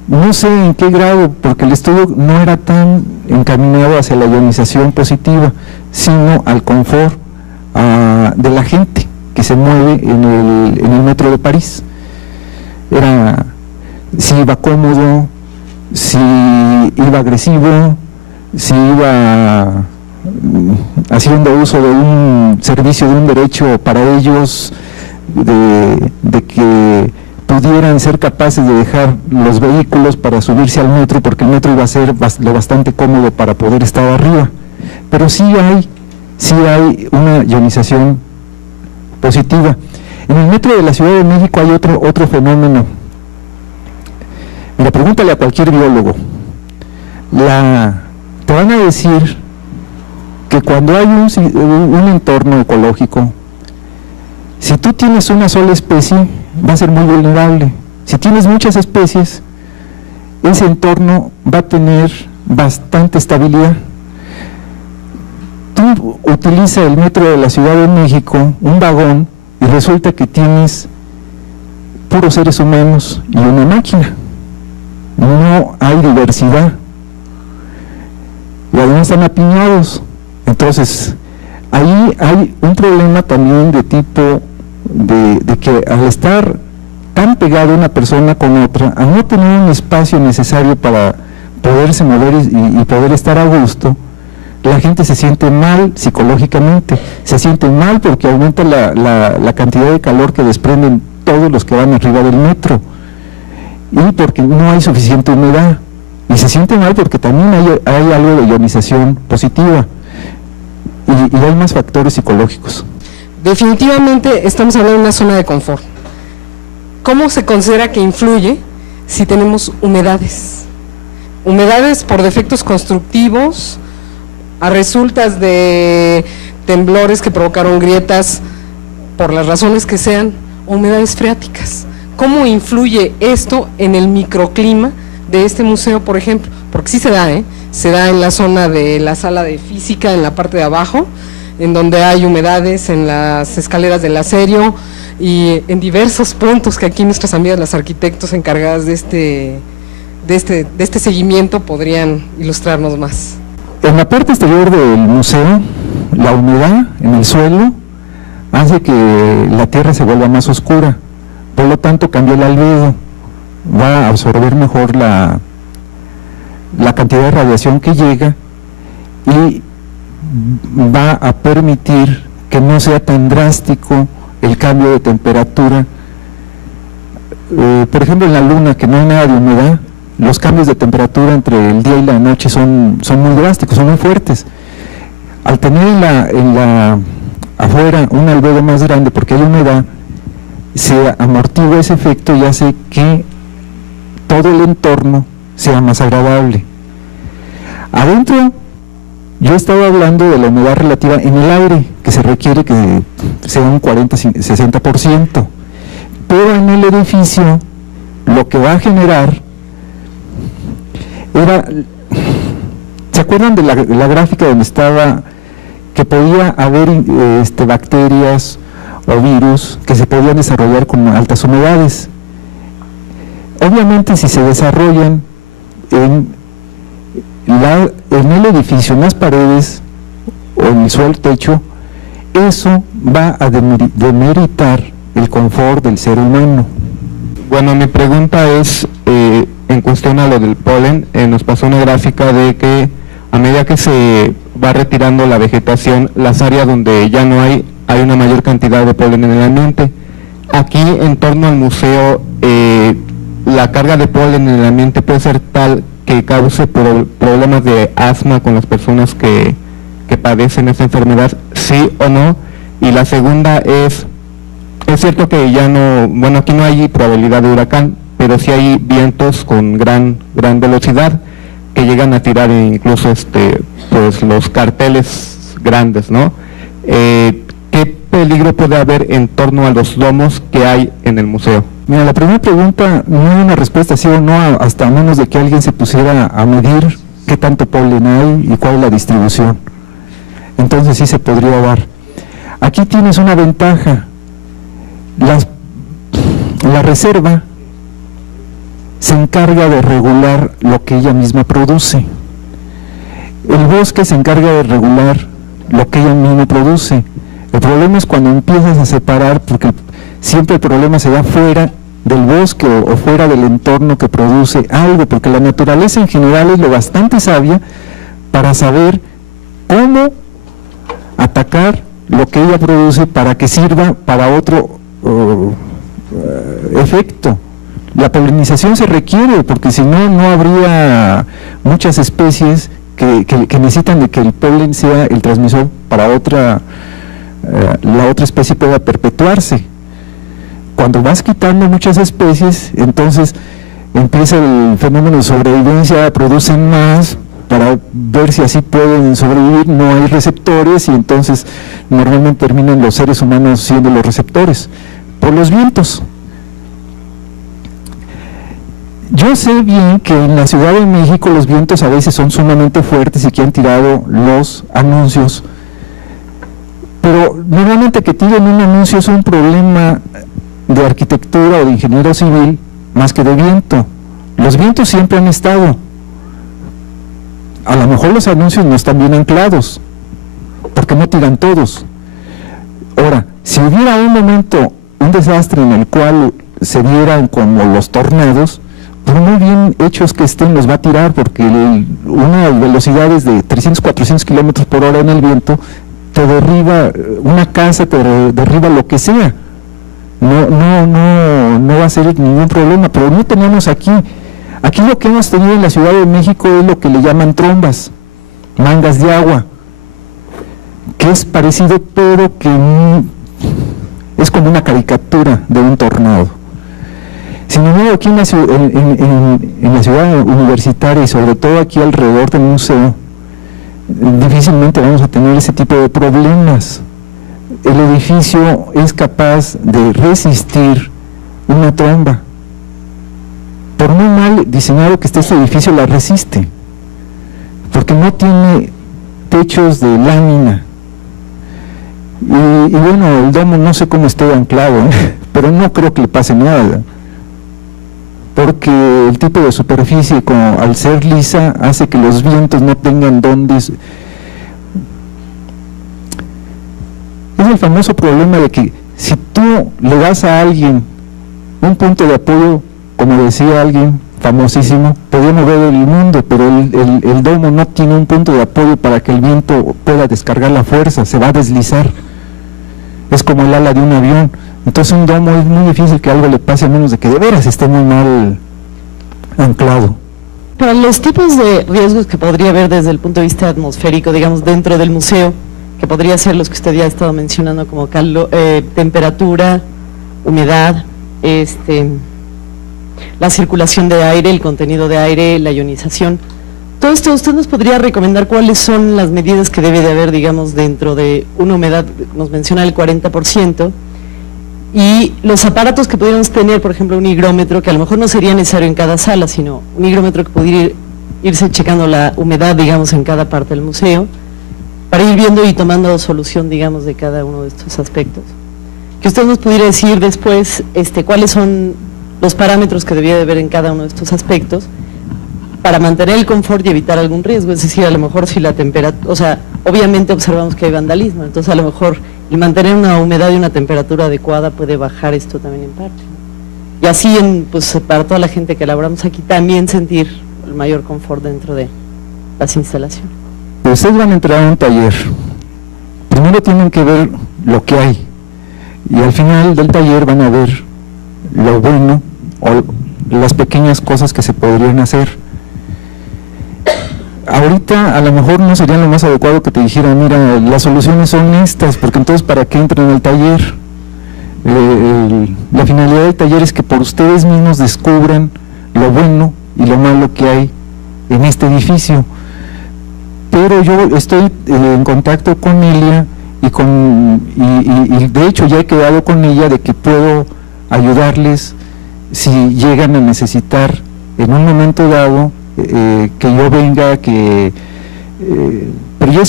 no sé en qué grado, porque el estudio no era tan encaminado hacia la ionización positiva, sino al confort de la gente que se mueve en el metro de París. Era si iba cómodo, si iba agresivo, si iba haciendo uso de un servicio, de un derecho para ellos, de que pudieran ser capaces de dejar los vehículos para subirse al metro, porque el metro iba a ser lo bastante cómodo para poder estar arriba. Pero sí hay una ionización positiva. En el metro de la Ciudad de México hay otro fenómeno. Mira, pregúntale a cualquier biólogo. Te van a decir que cuando hay un entorno ecológico, si tú tienes una sola especie, va a ser muy vulnerable. Si tienes muchas especies, ese entorno va a tener bastante estabilidad. Tú utilizas el metro de la Ciudad de México, un vagón, y resulta que tienes puros seres humanos y una máquina. No hay diversidad. Y además están apiñados. Entonces, ahí hay un problema también de tipo de que al estar tan pegado una persona con otra, al no tener un espacio necesario para poderse mover y poder estar a gusto, la gente se siente mal psicológicamente, se siente mal porque aumenta la cantidad de calor que desprenden todos los que van arriba del metro, y porque no hay suficiente humedad, y se siente mal porque también hay algo de ionización positiva, y hay más factores psicológicos. Definitivamente estamos hablando de una zona de confort. ¿Cómo se considera que influye si tenemos humedades? Humedades por defectos constructivos, a resultas de temblores que provocaron grietas, por las razones que sean, o humedades freáticas. ¿Cómo influye esto en el microclima de este museo, por ejemplo? Porque sí se da en la zona de la sala de física, en la parte de abajo, en donde hay humedades, en las escaleras del aserio y en diversos puntos que aquí nuestras amigas las arquitectos encargadas de este seguimiento podrían ilustrarnos más. En la parte exterior del museo, la humedad en el suelo hace que la tierra se vuelva más oscura, por lo tanto cambia el albedo, va a absorber mejor la cantidad de radiación que llega y va a permitir que no sea tan drástico el cambio de temperatura. Por ejemplo, en la luna, que no hay nada de humedad, los cambios de temperatura entre el día y la noche son muy drásticos, son muy fuertes. Al tener afuera un albedo más grande, porque hay humedad, se amortigua ese efecto y hace que todo el entorno sea más agradable. Adentro, yo estaba hablando de la humedad relativa en el aire, que se requiere que sea un 40-60%, pero en el edificio lo que va a generar era, ¿se acuerdan de la gráfica donde estaba que podía haber bacterias o virus que se podían desarrollar con altas humedades? Obviamente, si se desarrollan en el edificio, en las paredes o en el suelo, techo, eso va a demeritar el confort del ser humano. Bueno, mi pregunta es en cuestión a lo del polen. Nos pasó una gráfica de que a medida que se va retirando la vegetación, las áreas donde ya no hay una mayor cantidad de polen en el ambiente. Aquí, en torno al museo, la carga de polen en el ambiente puede ser tal que cause problemas de asma con las personas que padecen esta enfermedad, ¿sí o no? Y la segunda es cierto que ya no, bueno, aquí no hay probabilidad de huracán, pero sí hay vientos con gran velocidad que llegan a tirar incluso pues los carteles grandes, ¿no? ¿Qué peligro puede haber en torno a los domos que hay en el museo? Mira, la primera pregunta no hay una respuesta sí o no, hasta a menos de que alguien se pusiera a medir qué tanto polen hay y cuál es la distribución. Entonces sí se podría dar. Aquí tienes una ventaja. La reserva se encarga de regular lo que ella misma produce. El bosque se encarga de regular lo que ella misma produce. El problema es cuando empiezas a separar, porque siempre el problema se da fuera del bosque o fuera del entorno que produce algo, porque la naturaleza en general es lo bastante sabia para saber cómo atacar lo que ella produce para que sirva para otro efecto. La polinización se requiere, porque si no, no habría muchas especies que necesitan de que el polen sea el transmisor para la otra especie pueda perpetuarse. Cuando vas quitando muchas especies, entonces empieza el fenómeno de sobrevivencia, producen más para ver si así pueden sobrevivir, no hay receptores y entonces normalmente terminan los seres humanos siendo los receptores por los vientos. Yo sé bien que en la Ciudad de México los vientos a veces son sumamente fuertes y que han tirado los anuncios, pero normalmente que tiren un anuncio es un problema de arquitectura o de ingeniero civil más que de viento. Los vientos siempre han estado. A lo mejor los anuncios no están bien anclados, porque no tiran todos. Ahora, si hubiera un momento, un desastre en el cual se dieran como los tornados, por muy bien hechos que estén, los va a tirar, porque una velocidades de 300, 400 kilómetros por hora en el viento te derriba una casa, te derriba lo que sea. No va a ser ningún problema, pero no tenemos aquí. Aquí lo que hemos tenido en la Ciudad de México es lo que le llaman trombas, mangas de agua, que es parecido, pero que es como una caricatura de un tornado. Sin embargo, aquí en la ciudad universitaria y sobre todo aquí alrededor del museo, difícilmente vamos a tener ese tipo de problemas. El edificio es capaz de resistir una tromba. Por muy mal diseñado que esté este edificio, la resiste, porque no tiene techos de lámina. Y bueno, el domo no sé cómo esté anclado, pero no creo que le pase nada, porque el tipo de superficie, al ser lisa, hace que los vientos no tengan dónde. Es el famoso problema de que si tú le das a alguien un punto de apoyo, como decía alguien famosísimo, podía mover el mundo, pero el domo no tiene un punto de apoyo para que el viento pueda descargar la fuerza, se va a deslizar. Es como el ala de un avión. Entonces un domo es muy difícil que algo le pase, a menos de que de veras esté muy mal anclado. Para los tipos de riesgos que podría haber desde el punto de vista atmosférico, digamos, dentro del museo, que podría ser los que usted ya ha estado mencionando, como temperatura, humedad, la circulación de aire, el contenido de aire, la ionización. Todo esto, ¿usted nos podría recomendar cuáles son las medidas que debe de haber, digamos, dentro de una humedad, nos menciona el 40%, y los aparatos que pudiéramos tener, por ejemplo, un higrómetro, que a lo mejor no sería necesario en cada sala, sino un higrómetro que pudiera irse checando la humedad, digamos, en cada parte del museo, para ir viendo y tomando solución, digamos, de cada uno de estos aspectos? Que usted nos pudiera decir después cuáles son los parámetros que debía de haber en cada uno de estos aspectos para mantener el confort y evitar algún riesgo. Es decir, a lo mejor si la temperatura, o sea, obviamente observamos que hay vandalismo, entonces a lo mejor el mantener una humedad y una temperatura adecuada puede bajar esto también en parte. Y así, pues para toda la gente que elaboramos aquí, también sentir el mayor confort dentro de las instalaciones. Pues ustedes van a entrar a un taller. Primero tienen que ver lo que hay, y al final del taller van a ver lo bueno o las pequeñas cosas que se podrían hacer. Ahorita a lo mejor no sería lo más adecuado que te dijera, mira, las soluciones son estas, porque entonces ¿para qué entran al taller? La finalidad del taller es que por ustedes mismos descubran lo bueno y lo malo que hay en este edificio. Pero yo estoy en contacto con Elia y de hecho ya he quedado con ella de que puedo ayudarles si llegan a necesitar en un momento dado que yo venga, pero ya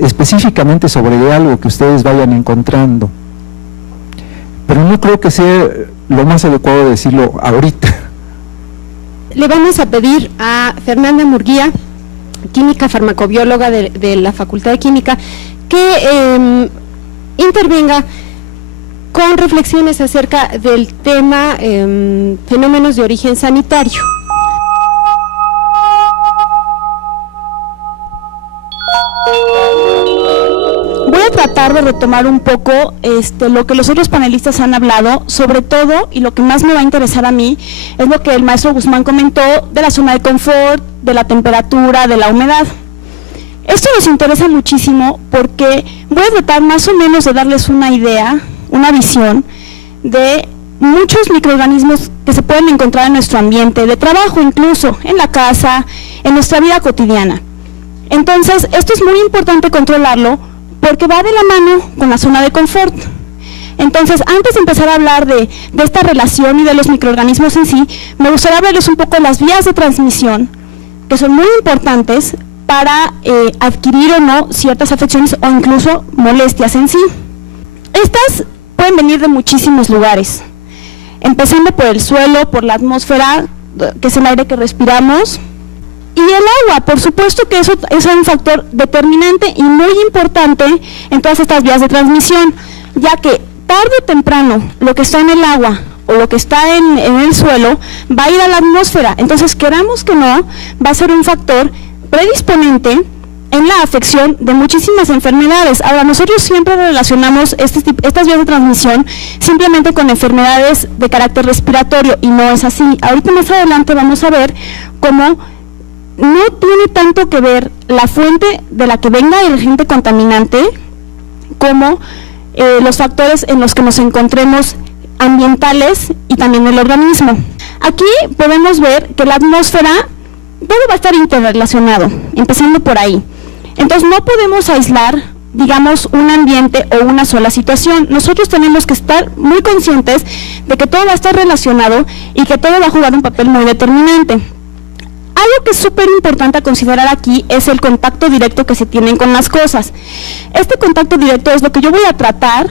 específicamente sobre algo que ustedes vayan encontrando. Pero no creo que sea lo más adecuado decirlo ahorita. Le vamos a pedir a Fernanda Murguía, química farmacobióloga de la Facultad de Química, que intervenga con reflexiones acerca del tema fenómenos de origen sanitario. Voy a tratar de retomar un poco lo que los otros panelistas han hablado, sobre todo, y lo que más me va a interesar a mí, es lo que el maestro Guzmán comentó de la zona de confort, de la temperatura, de la humedad. Esto nos interesa muchísimo porque voy a tratar más o menos de darles una idea, una visión de muchos microorganismos que se pueden encontrar en nuestro ambiente de trabajo, incluso en la casa, en nuestra vida cotidiana. Entonces, esto es muy importante controlarlo porque va de la mano con la zona de confort. Entonces, antes de empezar a hablar de esta relación y de los microorganismos en sí, me gustaría hablarles un poco de las vías de transmisión, que son muy importantes para adquirir o no ciertas afecciones o incluso molestias en sí. Estas pueden venir de muchísimos lugares, empezando por el suelo, por la atmósfera, que es el aire que respiramos, y el agua. Por supuesto que eso es un factor determinante y muy importante en todas estas vías de transmisión, ya que tarde o temprano lo que está en el agua o lo que está en el suelo va a ir a la atmósfera. Entonces, queramos que no, va a ser un factor predisponente en la afección de muchísimas enfermedades. Ahora, nosotros siempre relacionamos estas vías de transmisión simplemente con enfermedades de carácter respiratorio, y no es así. Ahorita más adelante vamos a ver cómo no tiene tanto que ver la fuente de la que venga el agente contaminante como los factores en los que nos encontremos ambientales y también el organismo. Aquí podemos ver que la atmósfera, todo va a estar interrelacionado, empezando por ahí. Entonces no podemos aislar, digamos, un ambiente o una sola situación. Nosotros tenemos que estar muy conscientes de que todo va a estar relacionado y que todo va a jugar un papel muy determinante. Algo que es súper importante a considerar aquí es el contacto directo que se tienen con las cosas. Este contacto directo es lo que yo voy a tratar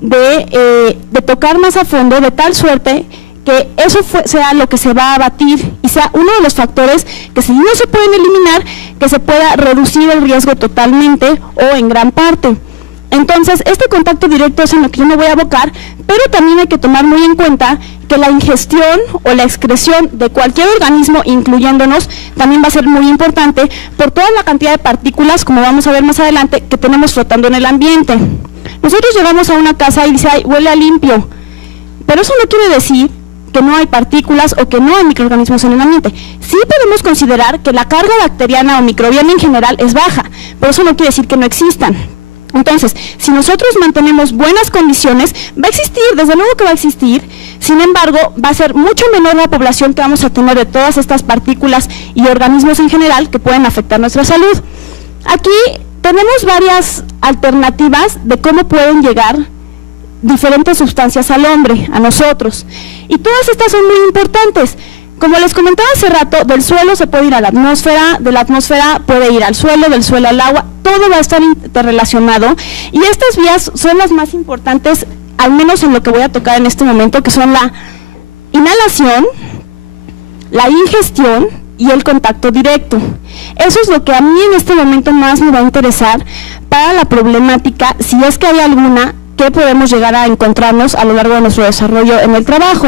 de tocar más a fondo, de tal suerte que eso sea lo que se va a abatir y sea uno de los factores que, si no se pueden eliminar, que se pueda reducir el riesgo totalmente o en gran parte. Entonces, este contacto directo es en lo que yo me voy a abocar, pero también hay que tomar muy en cuenta que la ingestión o la excreción de cualquier organismo, incluyéndonos, también va a ser muy importante por toda la cantidad de partículas, como vamos a ver más adelante, que tenemos flotando en el ambiente. Nosotros llegamos a una casa y dice, ay, huele a limpio, pero eso no quiere decir que no hay partículas o que no hay microorganismos en el ambiente. Sí podemos considerar que la carga bacteriana o microbiana en general es baja, pero eso no quiere decir que no existan. Entonces, si nosotros mantenemos buenas condiciones, va a existir, desde luego que va a existir, sin embargo, va a ser mucho menor la población que vamos a tener de todas estas partículas y organismos en general que pueden afectar nuestra salud. Aquí tenemos varias alternativas de cómo pueden llegar diferentes sustancias al hombre, a nosotros, y todas estas son muy importantes. Como les comentaba hace rato, del suelo se puede ir a la atmósfera, de la atmósfera puede ir al suelo, del suelo al agua, todo va a estar interrelacionado, y estas vías son las más importantes, al menos en lo que voy a tocar en este momento, que son la inhalación, la ingestión y el contacto directo. Eso es lo que a mí en este momento más me va a interesar para la problemática, si es que hay alguna, que podemos llegar a encontrarnos a lo largo de nuestro desarrollo en el trabajo.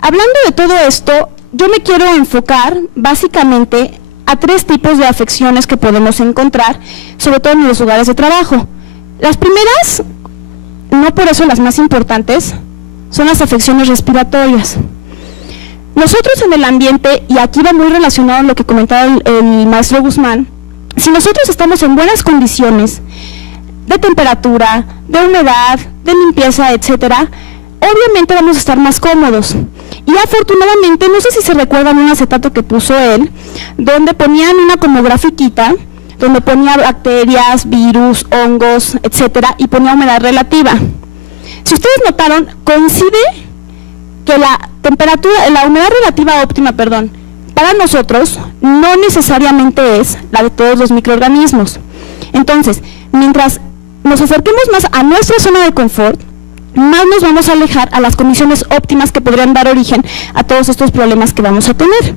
Hablando de todo esto, yo me quiero enfocar básicamente a 3 tipos de afecciones que podemos encontrar, sobre todo en los lugares de trabajo. Las primeras, no por eso las más importantes, son las afecciones respiratorias. Nosotros en el ambiente, y aquí va muy relacionado a lo que comentaba el maestro Guzmán, si nosotros estamos en buenas condiciones de temperatura, de humedad, de limpieza, etcétera, obviamente vamos a estar más cómodos. Y afortunadamente, no sé si se recuerdan un acetato que puso él, donde ponían una como grafiquita, donde ponía bacterias, virus, hongos, etcétera, y ponía humedad relativa. Si ustedes notaron, coincide que la humedad relativa óptima, para nosotros no necesariamente es la de todos los microorganismos. Entonces, mientras nos acerquemos más a nuestra zona de confort, más nos vamos a alejar a las condiciones óptimas que podrían dar origen a todos estos problemas que vamos a tener.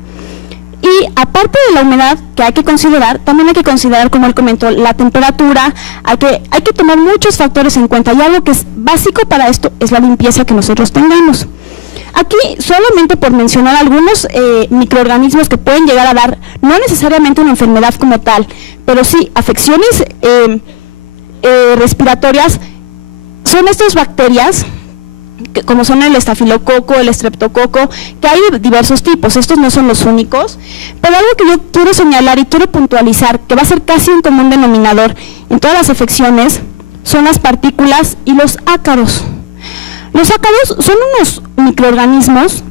Y aparte de la humedad que hay que considerar, también hay que considerar, como él comentó, la temperatura, hay que tomar muchos factores en cuenta, y algo que es básico para esto es la limpieza que nosotros tengamos. Aquí, solamente por mencionar algunos microorganismos que pueden llegar a dar, no necesariamente una enfermedad como tal, pero sí afecciones respiratorias, son estas bacterias, como son el estafilococo, el estreptococo, que hay de diversos tipos, estos no son los únicos, pero algo que yo quiero señalar y quiero puntualizar, que va a ser casi un común denominador en todas las afecciones, son las partículas y los ácaros. Los ácaros son unos microorganismos,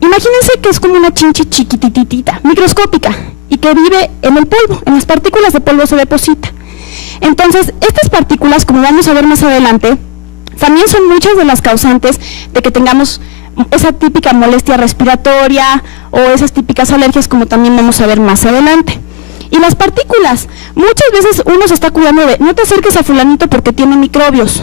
imagínense que es como una chinche chiquititita, microscópica, y que vive en el polvo, en las partículas de polvo se deposita. Entonces, estas partículas, como vamos a ver más adelante, también son muchas de las causantes de que tengamos esa típica molestia respiratoria o esas típicas alergias, como también vamos a ver más adelante. Y las partículas, muchas veces uno se está cuidando de, no te acerques a fulanito porque tiene microbios.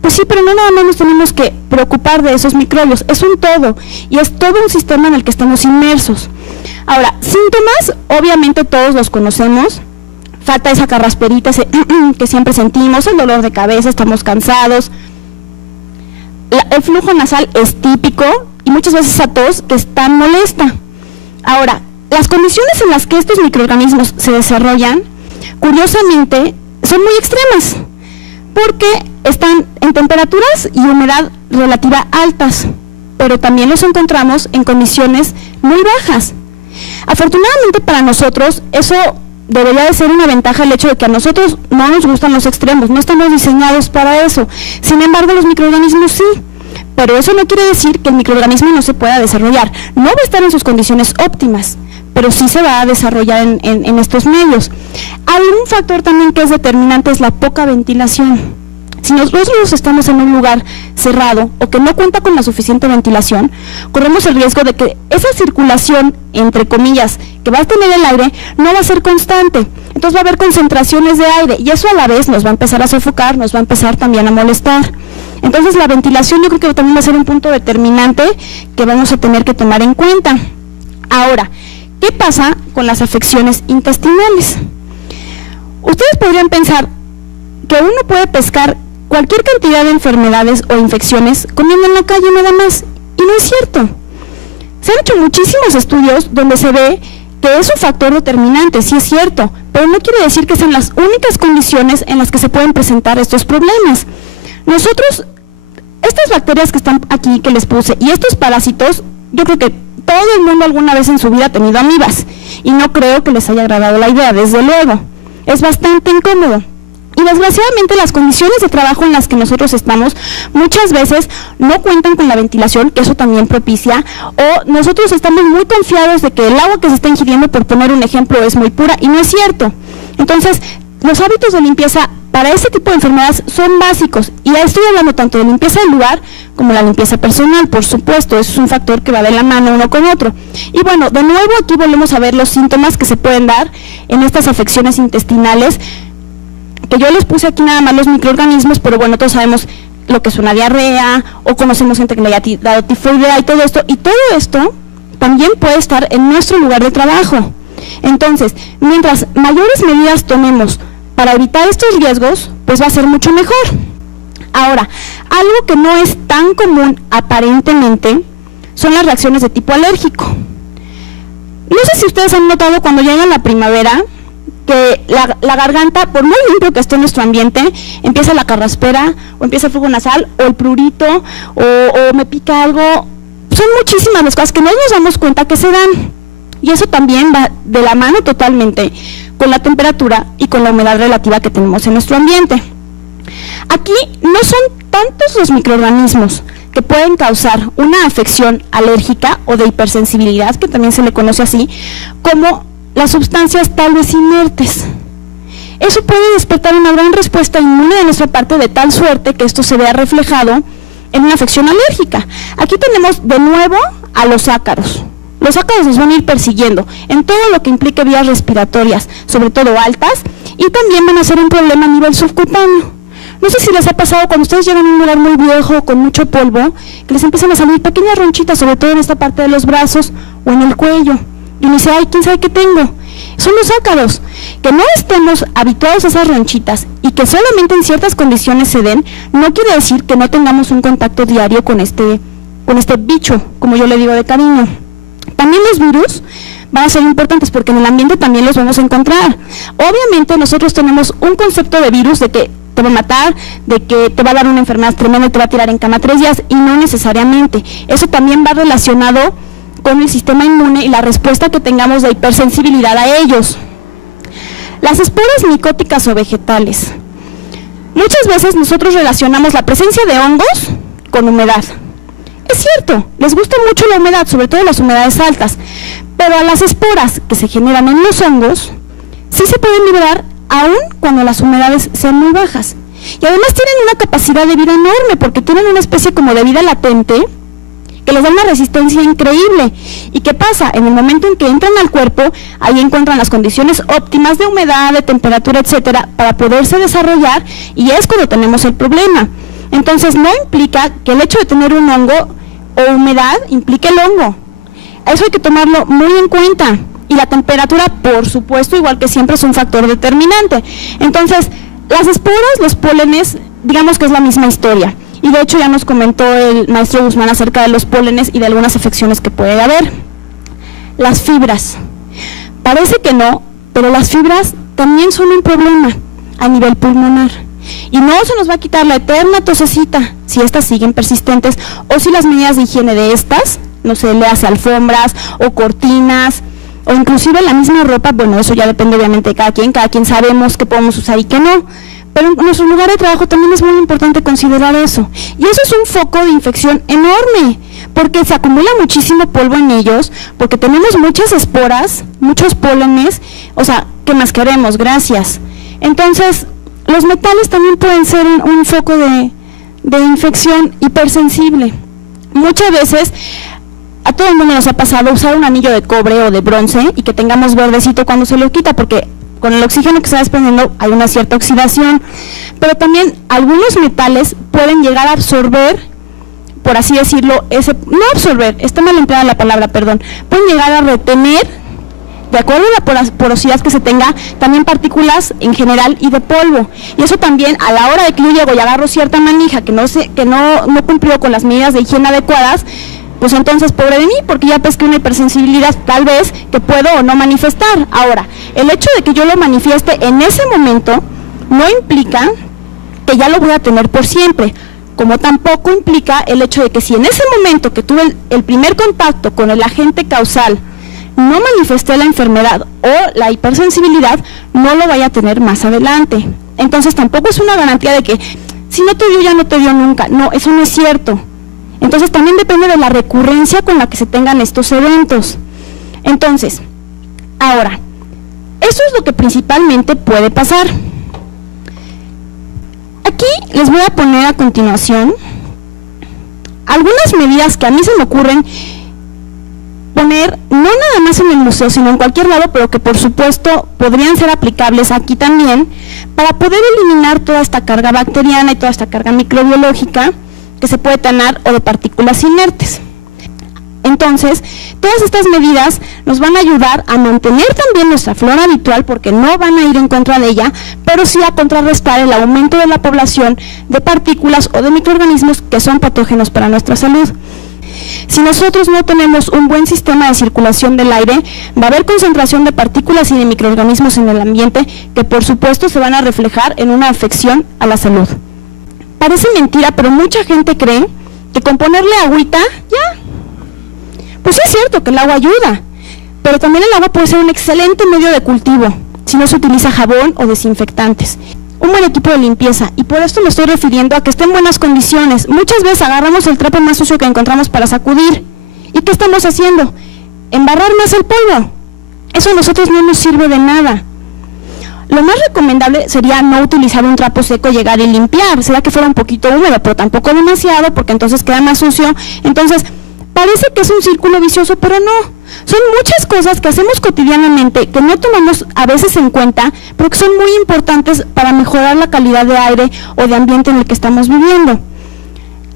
Pues sí, pero no nada más nos tenemos que preocupar de esos microbios, es un todo, y es todo un sistema en el que estamos inmersos. Ahora, síntomas, obviamente todos los conocemos, falta esa carrasperita que siempre sentimos, el dolor de cabeza, estamos cansados. El flujo nasal es típico y muchas veces esa tos que es tan molesta. Ahora, las condiciones en las que estos microorganismos se desarrollan, curiosamente, son muy extremas, porque están en temperaturas y humedad relativa altas, pero también los encontramos en condiciones muy bajas. Afortunadamente para nosotros, eso debería de ser una ventaja, el hecho de que a nosotros no nos gustan los extremos, no estamos diseñados para eso. Sin embargo, los microorganismos sí, pero eso no quiere decir que el microorganismo no se pueda desarrollar. No va a estar en sus condiciones óptimas, pero sí se va a desarrollar en estos medios. Algún factor también que es determinante es la poca ventilación. Si nosotros estamos en un lugar cerrado o que no cuenta con la suficiente ventilación, corremos el riesgo de que esa circulación, entre comillas, que va a tener el aire, no va a ser constante. Entonces va a haber concentraciones de aire y eso a la vez nos va a empezar a sofocar, nos va a empezar también a molestar. Entonces la ventilación yo creo que también va a ser un punto determinante que vamos a tener que tomar en cuenta. Ahora, ¿qué pasa con las afecciones intestinales? Ustedes podrían pensar que uno puede pescar cualquier cantidad de enfermedades o infecciones comiendo en la calle nada más, y no es cierto. Se han hecho muchísimos estudios donde se ve que es un factor determinante, sí es cierto, pero no quiere decir que sean las únicas condiciones en las que se pueden presentar estos problemas. Nosotros, estas bacterias que están aquí, que les puse, y estos parásitos, yo creo que todo el mundo alguna vez en su vida ha tenido amibas, y no creo que les haya agradado la idea, desde luego. Es bastante incómodo. Y desgraciadamente las condiciones de trabajo en las que nosotros estamos muchas veces no cuentan con la ventilación, que eso también propicia, o nosotros estamos muy confiados de que el agua que se está ingiriendo, por poner un ejemplo, es muy pura, y no es cierto. Entonces, los hábitos de limpieza para ese tipo de enfermedades son básicos, y ya estoy hablando tanto de limpieza del lugar como la limpieza personal, por supuesto, es un factor que va de la mano uno con otro. Y bueno, de nuevo aquí volvemos a ver los síntomas que se pueden dar en estas afecciones intestinales, que yo les puse aquí nada más los microorganismos, pero bueno, todos sabemos lo que es una diarrea, o conocemos gente que le haya dado tifoidea y todo esto también puede estar en nuestro lugar de trabajo. Entonces, mientras mayores medidas tomemos para evitar estos riesgos, pues va a ser mucho mejor. Ahora, algo que no es tan común aparentemente son las reacciones de tipo alérgico. No sé si ustedes han notado cuando llega la primavera, que la garganta, por muy limpio que esté en nuestro ambiente, empieza la carraspera, o empieza el flujo nasal, o el prurito, o me pica algo. Son muchísimas las cosas que no nos damos cuenta que se dan. Y eso también va de la mano totalmente con la temperatura y con la humedad relativa que tenemos en nuestro ambiente. Aquí no son tantos los microorganismos que pueden causar una afección alérgica o de hipersensibilidad, que también se le conoce así, como las sustancias tal vez inertes. Eso puede despertar una gran respuesta inmune de nuestra parte, de tal suerte que esto se vea reflejado en una afección alérgica. Aquí tenemos de nuevo a los ácaros. Los ácaros nos van a ir persiguiendo en todo lo que implique vías respiratorias, sobre todo altas, y también van a ser un problema a nivel subcutáneo. No sé si les ha pasado cuando ustedes llegan a un lugar muy viejo, con mucho polvo, que les empiezan a salir pequeñas ronchitas, sobre todo en esta parte de los brazos o en el cuello. Y uno dice, ay, ¿quién sabe qué tengo? Son los ácaros. Que no estemos habituados a esas ronchitas y que solamente en ciertas condiciones se den, no quiere decir que no tengamos un contacto diario con este bicho, como yo le digo de cariño. También los virus van a ser importantes porque en el ambiente también los vamos a encontrar. Obviamente nosotros tenemos un concepto de virus de que te va a matar, de que te va a dar una enfermedad tremenda y te va a tirar en cama 3 días, y no necesariamente. Eso también va relacionado con el sistema inmune y la respuesta que tengamos de hipersensibilidad a ellos. Las esporas micóticas o vegetales. Muchas veces nosotros relacionamos la presencia de hongos con humedad. Es cierto, les gusta mucho la humedad, sobre todo las humedades altas, pero a las esporas que se generan en los hongos, sí se pueden liberar aún cuando las humedades sean muy bajas. Y además tienen una capacidad de vida enorme, porque tienen una especie como de vida latente, que les da una resistencia increíble. ¿Y qué pasa? En el momento en que entran al cuerpo, ahí encuentran las condiciones óptimas de humedad, de temperatura, etcétera, para poderse desarrollar, y es cuando tenemos el problema. Entonces no implica que el hecho de tener un hongo o humedad implique el hongo. Eso hay que tomarlo muy en cuenta. Y la temperatura, por supuesto, igual que siempre, es un factor determinante. Entonces, las esporas, los pólenes, digamos que es la misma historia. Y de hecho ya nos comentó el maestro Guzmán acerca de los pólenes y de algunas afecciones que puede haber. Las fibras. Parece que no, pero las fibras también son un problema a nivel pulmonar. Y no se nos va a quitar la eterna tosecita si estas siguen persistentes o si las medidas de higiene de estas, no sé, le hace alfombras o cortinas, o inclusive la misma ropa. Bueno, eso ya depende obviamente de cada quien sabemos qué podemos usar y qué no, pero en nuestro lugar de trabajo también es muy importante considerar eso, y eso es un foco de infección enorme, porque se acumula muchísimo polvo en ellos, porque tenemos muchas esporas, muchos pólenes, o sea, ¿qué más queremos? Gracias. Entonces, los metales también pueden ser un foco de infección hipersensible. Muchas veces a todo el mundo nos ha pasado usar un anillo de cobre o de bronce y que tengamos verdecito cuando se lo quita, porque con el oxígeno que se va desprendiendo hay una cierta oxidación, pero también algunos metales pueden llegar a absorber, por así decirlo, no absorber, está mal empleada la palabra, perdón, pueden llegar a retener, de acuerdo a la porosidad que se tenga, también partículas en general y de polvo. Y eso también, a la hora de que yo llego y agarro cierta manija que no cumplió con las medidas de higiene adecuadas, pues entonces pobre de mí, porque ya pesqué una hipersensibilidad tal vez que puedo o no manifestar. Ahora, el hecho de que yo lo manifieste en ese momento no implica que ya lo voy a tener por siempre, como tampoco implica el hecho de que si en ese momento que tuve el primer contacto con el agente causal no manifesté la enfermedad o la hipersensibilidad, no lo vaya a tener más adelante. Entonces tampoco es una garantía de que si no te dio ya no te dio nunca. No, eso no es cierto. Entonces también depende de la recurrencia con la que se tengan estos eventos. Entonces, ahora, eso es lo que principalmente puede pasar. Aquí les voy a poner a continuación algunas medidas que a mí se me ocurren poner, no nada más en el museo, sino en cualquier lado, pero que por supuesto podrían ser aplicables aquí también, para poder eliminar toda esta carga bacteriana y toda esta carga microbiológica que se puede tener, o de partículas inertes. Entonces, todas estas medidas nos van a ayudar a mantener también nuestra flora habitual, porque no van a ir en contra de ella, pero sí a contrarrestar el aumento de la población de partículas o de microorganismos que son patógenos para nuestra salud. Si nosotros no tenemos un buen sistema de circulación del aire, va a haber concentración de partículas y de microorganismos en el ambiente que por supuesto se van a reflejar en una afección a la salud. Parece mentira, pero mucha gente cree que con ponerle agüita, ya. Pues sí es cierto que el agua ayuda, pero también el agua puede ser un excelente medio de cultivo si no se utiliza jabón o desinfectantes. Un buen equipo de limpieza, y por esto me estoy refiriendo a que esté en buenas condiciones. Muchas veces agarramos el trapo más sucio que encontramos para sacudir. ¿Y qué estamos haciendo? Embarrar más el polvo. Eso a nosotros no nos sirve de nada. lo más recomendable sería no utilizar un trapo seco, llegar y limpiar, sería que fuera un poquito húmedo, pero tampoco demasiado, porque entonces queda más sucio. Entonces, parece que es un círculo vicioso, pero no. Son muchas cosas que hacemos cotidianamente, que no tomamos a veces en cuenta, pero que son muy importantes para mejorar la calidad de aire o de ambiente en el que estamos viviendo.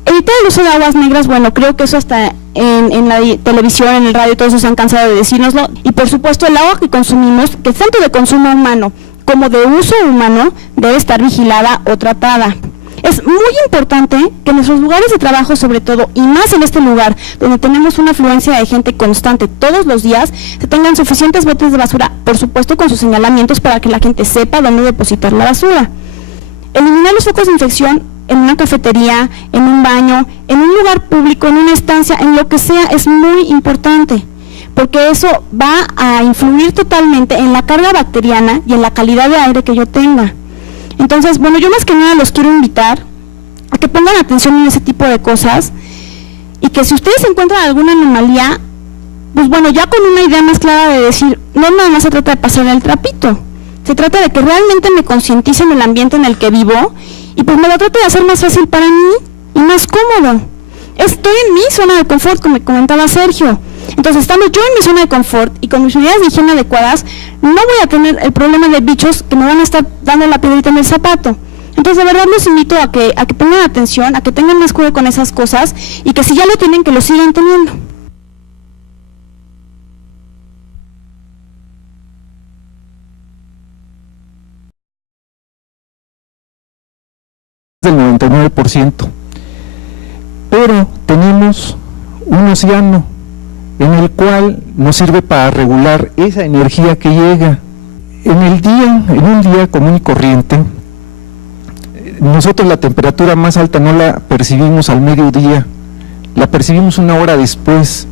Evitar el uso de aguas negras, bueno, creo que eso hasta en la televisión, en el radio, todos se han cansado de decírnoslo. Y por supuesto el agua que consumimos, que es tanto de consumo humano como de uso humano, debe estar vigilada o tratada. Es muy importante que en nuestros lugares de trabajo, sobre todo, y más en este lugar, donde tenemos una afluencia de gente constante todos los días, se tengan suficientes botes de basura, por supuesto con sus señalamientos para que la gente sepa dónde depositar la basura. Eliminar los focos de infección en una cafetería, en un baño, en un lugar público, en una estancia, en lo que sea, es muy importante, porque eso va a influir totalmente en la carga bacteriana y en la calidad de aire que yo tenga. Entonces, bueno, yo más que nada los quiero invitar a que pongan atención en ese tipo de cosas y que si ustedes encuentran alguna anomalía, pues bueno, ya con una idea más clara de decir, no nada más se trata de pasar el trapito, se trata de que realmente me concienticen el ambiente en el que vivo y pues me lo trato de hacer más fácil para mí y más cómodo. Estoy en mi zona de confort, como comentaba Sergio. Entonces, estando yo en mi zona de confort y con mis medidas de higiene adecuadas, no voy a tener el problema de bichos que me van a estar dando la piedrita en el zapato. Entonces, de verdad los invito a que pongan atención, a que tengan más cuidado con esas cosas y que si ya lo tienen, que lo sigan teniendo. Del 99%, pero tenemos un océano en el cual nos sirve para regular esa energía que llega. En un día común y corriente, nosotros la temperatura más alta no la percibimos al mediodía, la percibimos una hora después.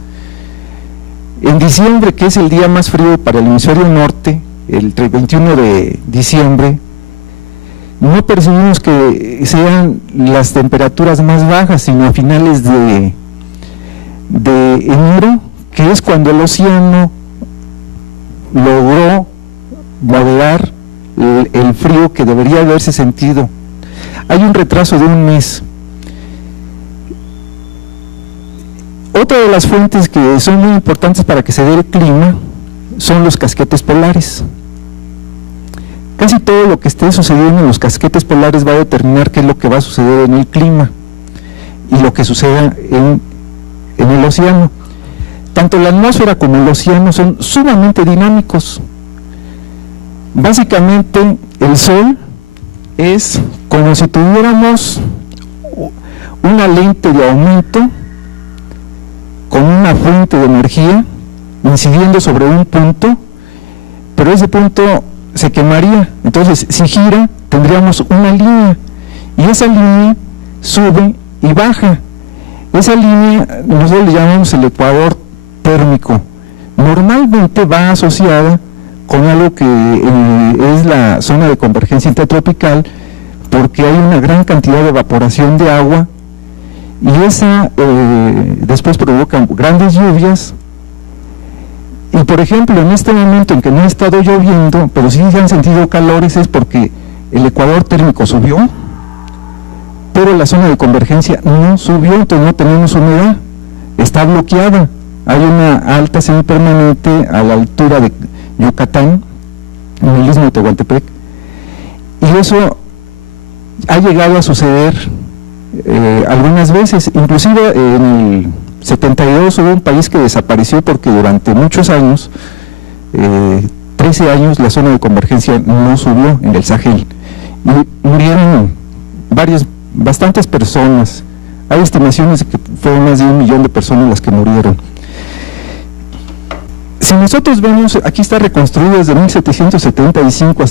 En diciembre, que es el día más frío para el hemisferio norte, el 21 de diciembre, no percibimos que sean las temperaturas más bajas, sino a finales de enero, que es cuando el océano logró moderar el frío que debería haberse sentido. Hay un retraso de un mes. Otra de las fuentes que son muy importantes para que se dé el clima son los casquetes polares. Casi todo lo que esté sucediendo en los casquetes polares va a determinar qué es lo que va a suceder en el clima y lo que suceda en el océano. Tanto la atmósfera como el océano son sumamente dinámicos. Básicamente, el Sol es como si tuviéramos una lente de aumento con una fuente de energía incidiendo sobre un punto, pero ese punto se quemaría. Entonces, si gira, tendríamos una línea, y esa línea sube y baja. Esa línea nosotros le llamamos el ecuador térmico. Normalmente va asociada con algo que es la zona de convergencia intertropical, porque hay una gran cantidad de evaporación de agua, y esa después provoca grandes lluvias. Y por ejemplo, en este momento en que no ha estado lloviendo, pero sí se han sentido calores, es porque el ecuador térmico subió, pero la zona de convergencia no subió, entonces no tenemos humedad, está bloqueada. Hay una alta semipermanente a la altura de Yucatán, en el istmo de Tehuantepec, y eso ha llegado a suceder algunas veces. Inclusive en el 72 hubo un país que desapareció porque durante muchos años, 13 años, la zona de convergencia no subió en el Sahel, y murieron bastantes personas. Hay estimaciones de que fueron más de 1 millón de personas las que murieron. Si nosotros vemos, aquí está reconstruido desde 1775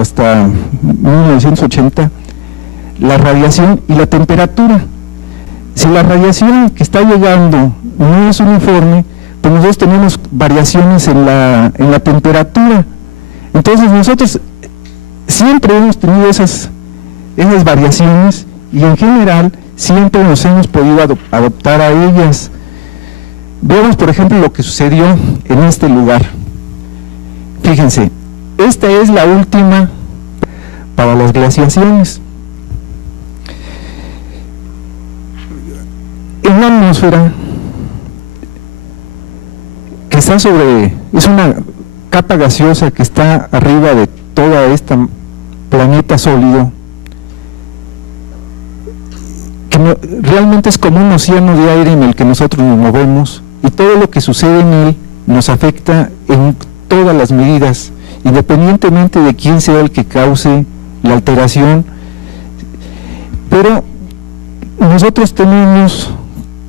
hasta 1980, la radiación y la temperatura. Si la radiación que está llegando no es uniforme, pues nosotros tenemos variaciones en la temperatura. Entonces nosotros siempre hemos tenido esas variaciones, y en general siempre nos hemos podido adaptar a ellas. Veamos por ejemplo lo que sucedió en este lugar. Fíjense, esta es la última para las glaciaciones. En la atmósfera, que está es una capa gaseosa que está arriba de toda esta planeta sólido, que realmente es como un océano de aire en el que nosotros nos movemos, y todo lo que sucede en él nos afecta en todas las medidas, independientemente de quién sea el que cause la alteración. Pero nosotros tenemos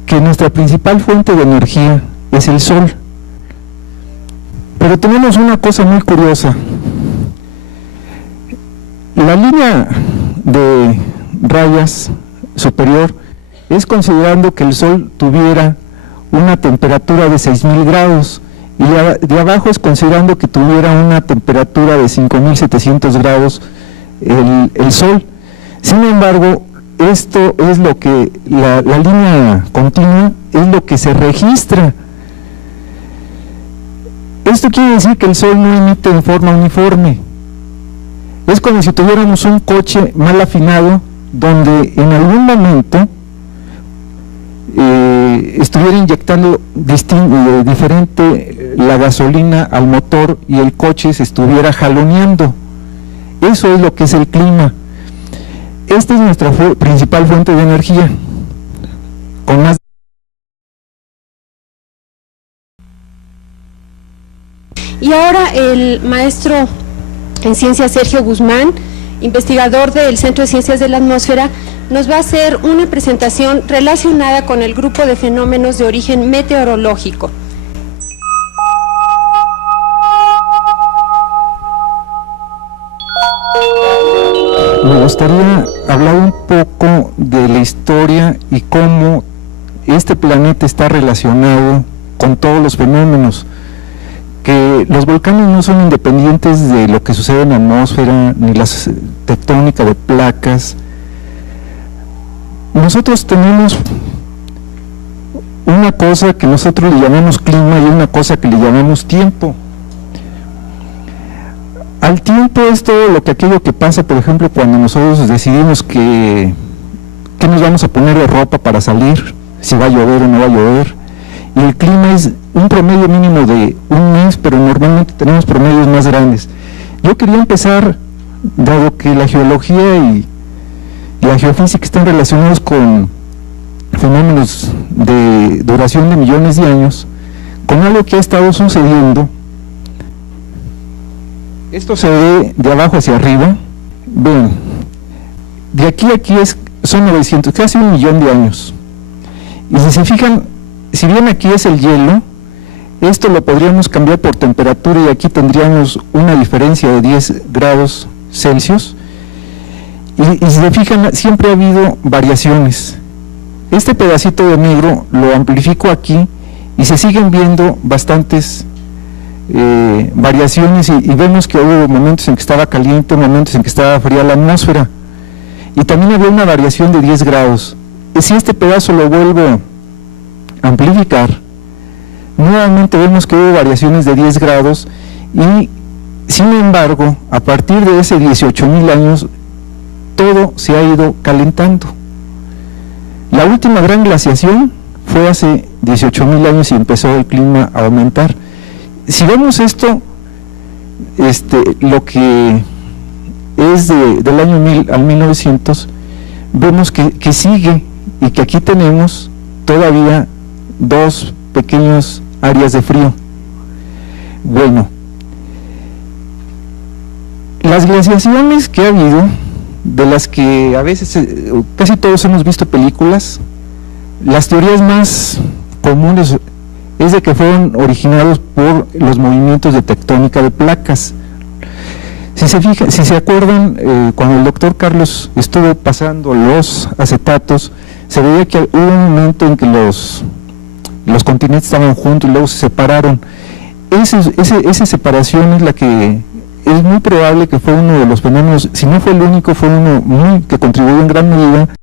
que nuestra principal fuente de energía es el sol, pero tenemos una cosa muy curiosa. La línea de rayas superior es considerando que el sol tuviera una temperatura de 6.000 grados, y de abajo es considerando que tuviera una temperatura de 5.700 grados el sol. Sin embargo, esto es lo que, la línea continua es lo que se registra. Esto quiere decir que el sol no emite en forma uniforme. Es como si tuviéramos un coche mal afinado, donde en algún momento estuviera inyectando diferente la gasolina al motor y el coche se estuviera jaloneando. Eso es lo que es el clima. Esta es nuestra principal fuente de energía. Con más Y ahora el maestro en ciencias Sergio Guzmán, investigador del Centro de Ciencias de la Atmósfera, nos va a hacer una presentación relacionada con el grupo de fenómenos de origen meteorológico. Me gustaría hablar un poco de la historia y cómo este planeta está relacionado con todos los fenómenos, que los volcanes no son independientes de lo que sucede en la atmósfera, ni la tectónica de placas. Nosotros tenemos una cosa que nosotros le llamamos clima y una cosa que le llamamos tiempo. Al tiempo es todo aquello que pasa, por ejemplo, cuando nosotros decidimos que nos vamos a poner de ropa para salir, si va a llover o no va a llover. Y el clima es un promedio mínimo de un mes, pero normalmente tenemos promedios más grandes. Yo quería empezar, dado que la geología y la geofísica están relacionados con fenómenos de duración de millones de años, con algo que ha estado sucediendo. Esto se ve de abajo hacia arriba. Ven, de aquí a aquí son 900, casi 1 millón de años. Y si se fijan, si bien aquí es el hielo, esto lo podríamos cambiar por temperatura y aquí tendríamos una diferencia de 10 grados Celsius. Y si se fijan, siempre ha habido variaciones. Este pedacito de negro lo amplifico aquí y se siguen viendo bastantes variaciones y vemos que hubo momentos en que estaba caliente, momentos en que estaba fría la atmósfera. Y también había una variación de 10 grados. Y si este pedazo lo vuelvo a amplificar, nuevamente vemos que hubo variaciones de 10 grados y, sin embargo, a partir de ese 18.000 años, todo se ha ido calentando. La última gran glaciación fue hace 18.000 años y empezó el clima a aumentar. Si vemos esto, lo que es del año 1000 al 1900, vemos que sigue y que aquí tenemos todavía 2 pequeñas áreas de frío. Bueno, las glaciaciones que ha habido, de las que a veces casi todos hemos visto películas, las teorías más comunes es de que fueron originados por los movimientos de tectónica de placas. Si se acuerdan, cuando el doctor Carlos estuvo pasando los acetatos, se veía que hubo un momento en que los continentes estaban juntos y luego se separaron. Esa separación es la que es muy probable que fue uno de los fenómenos, si no fue el único, fue uno que contribuyó en gran medida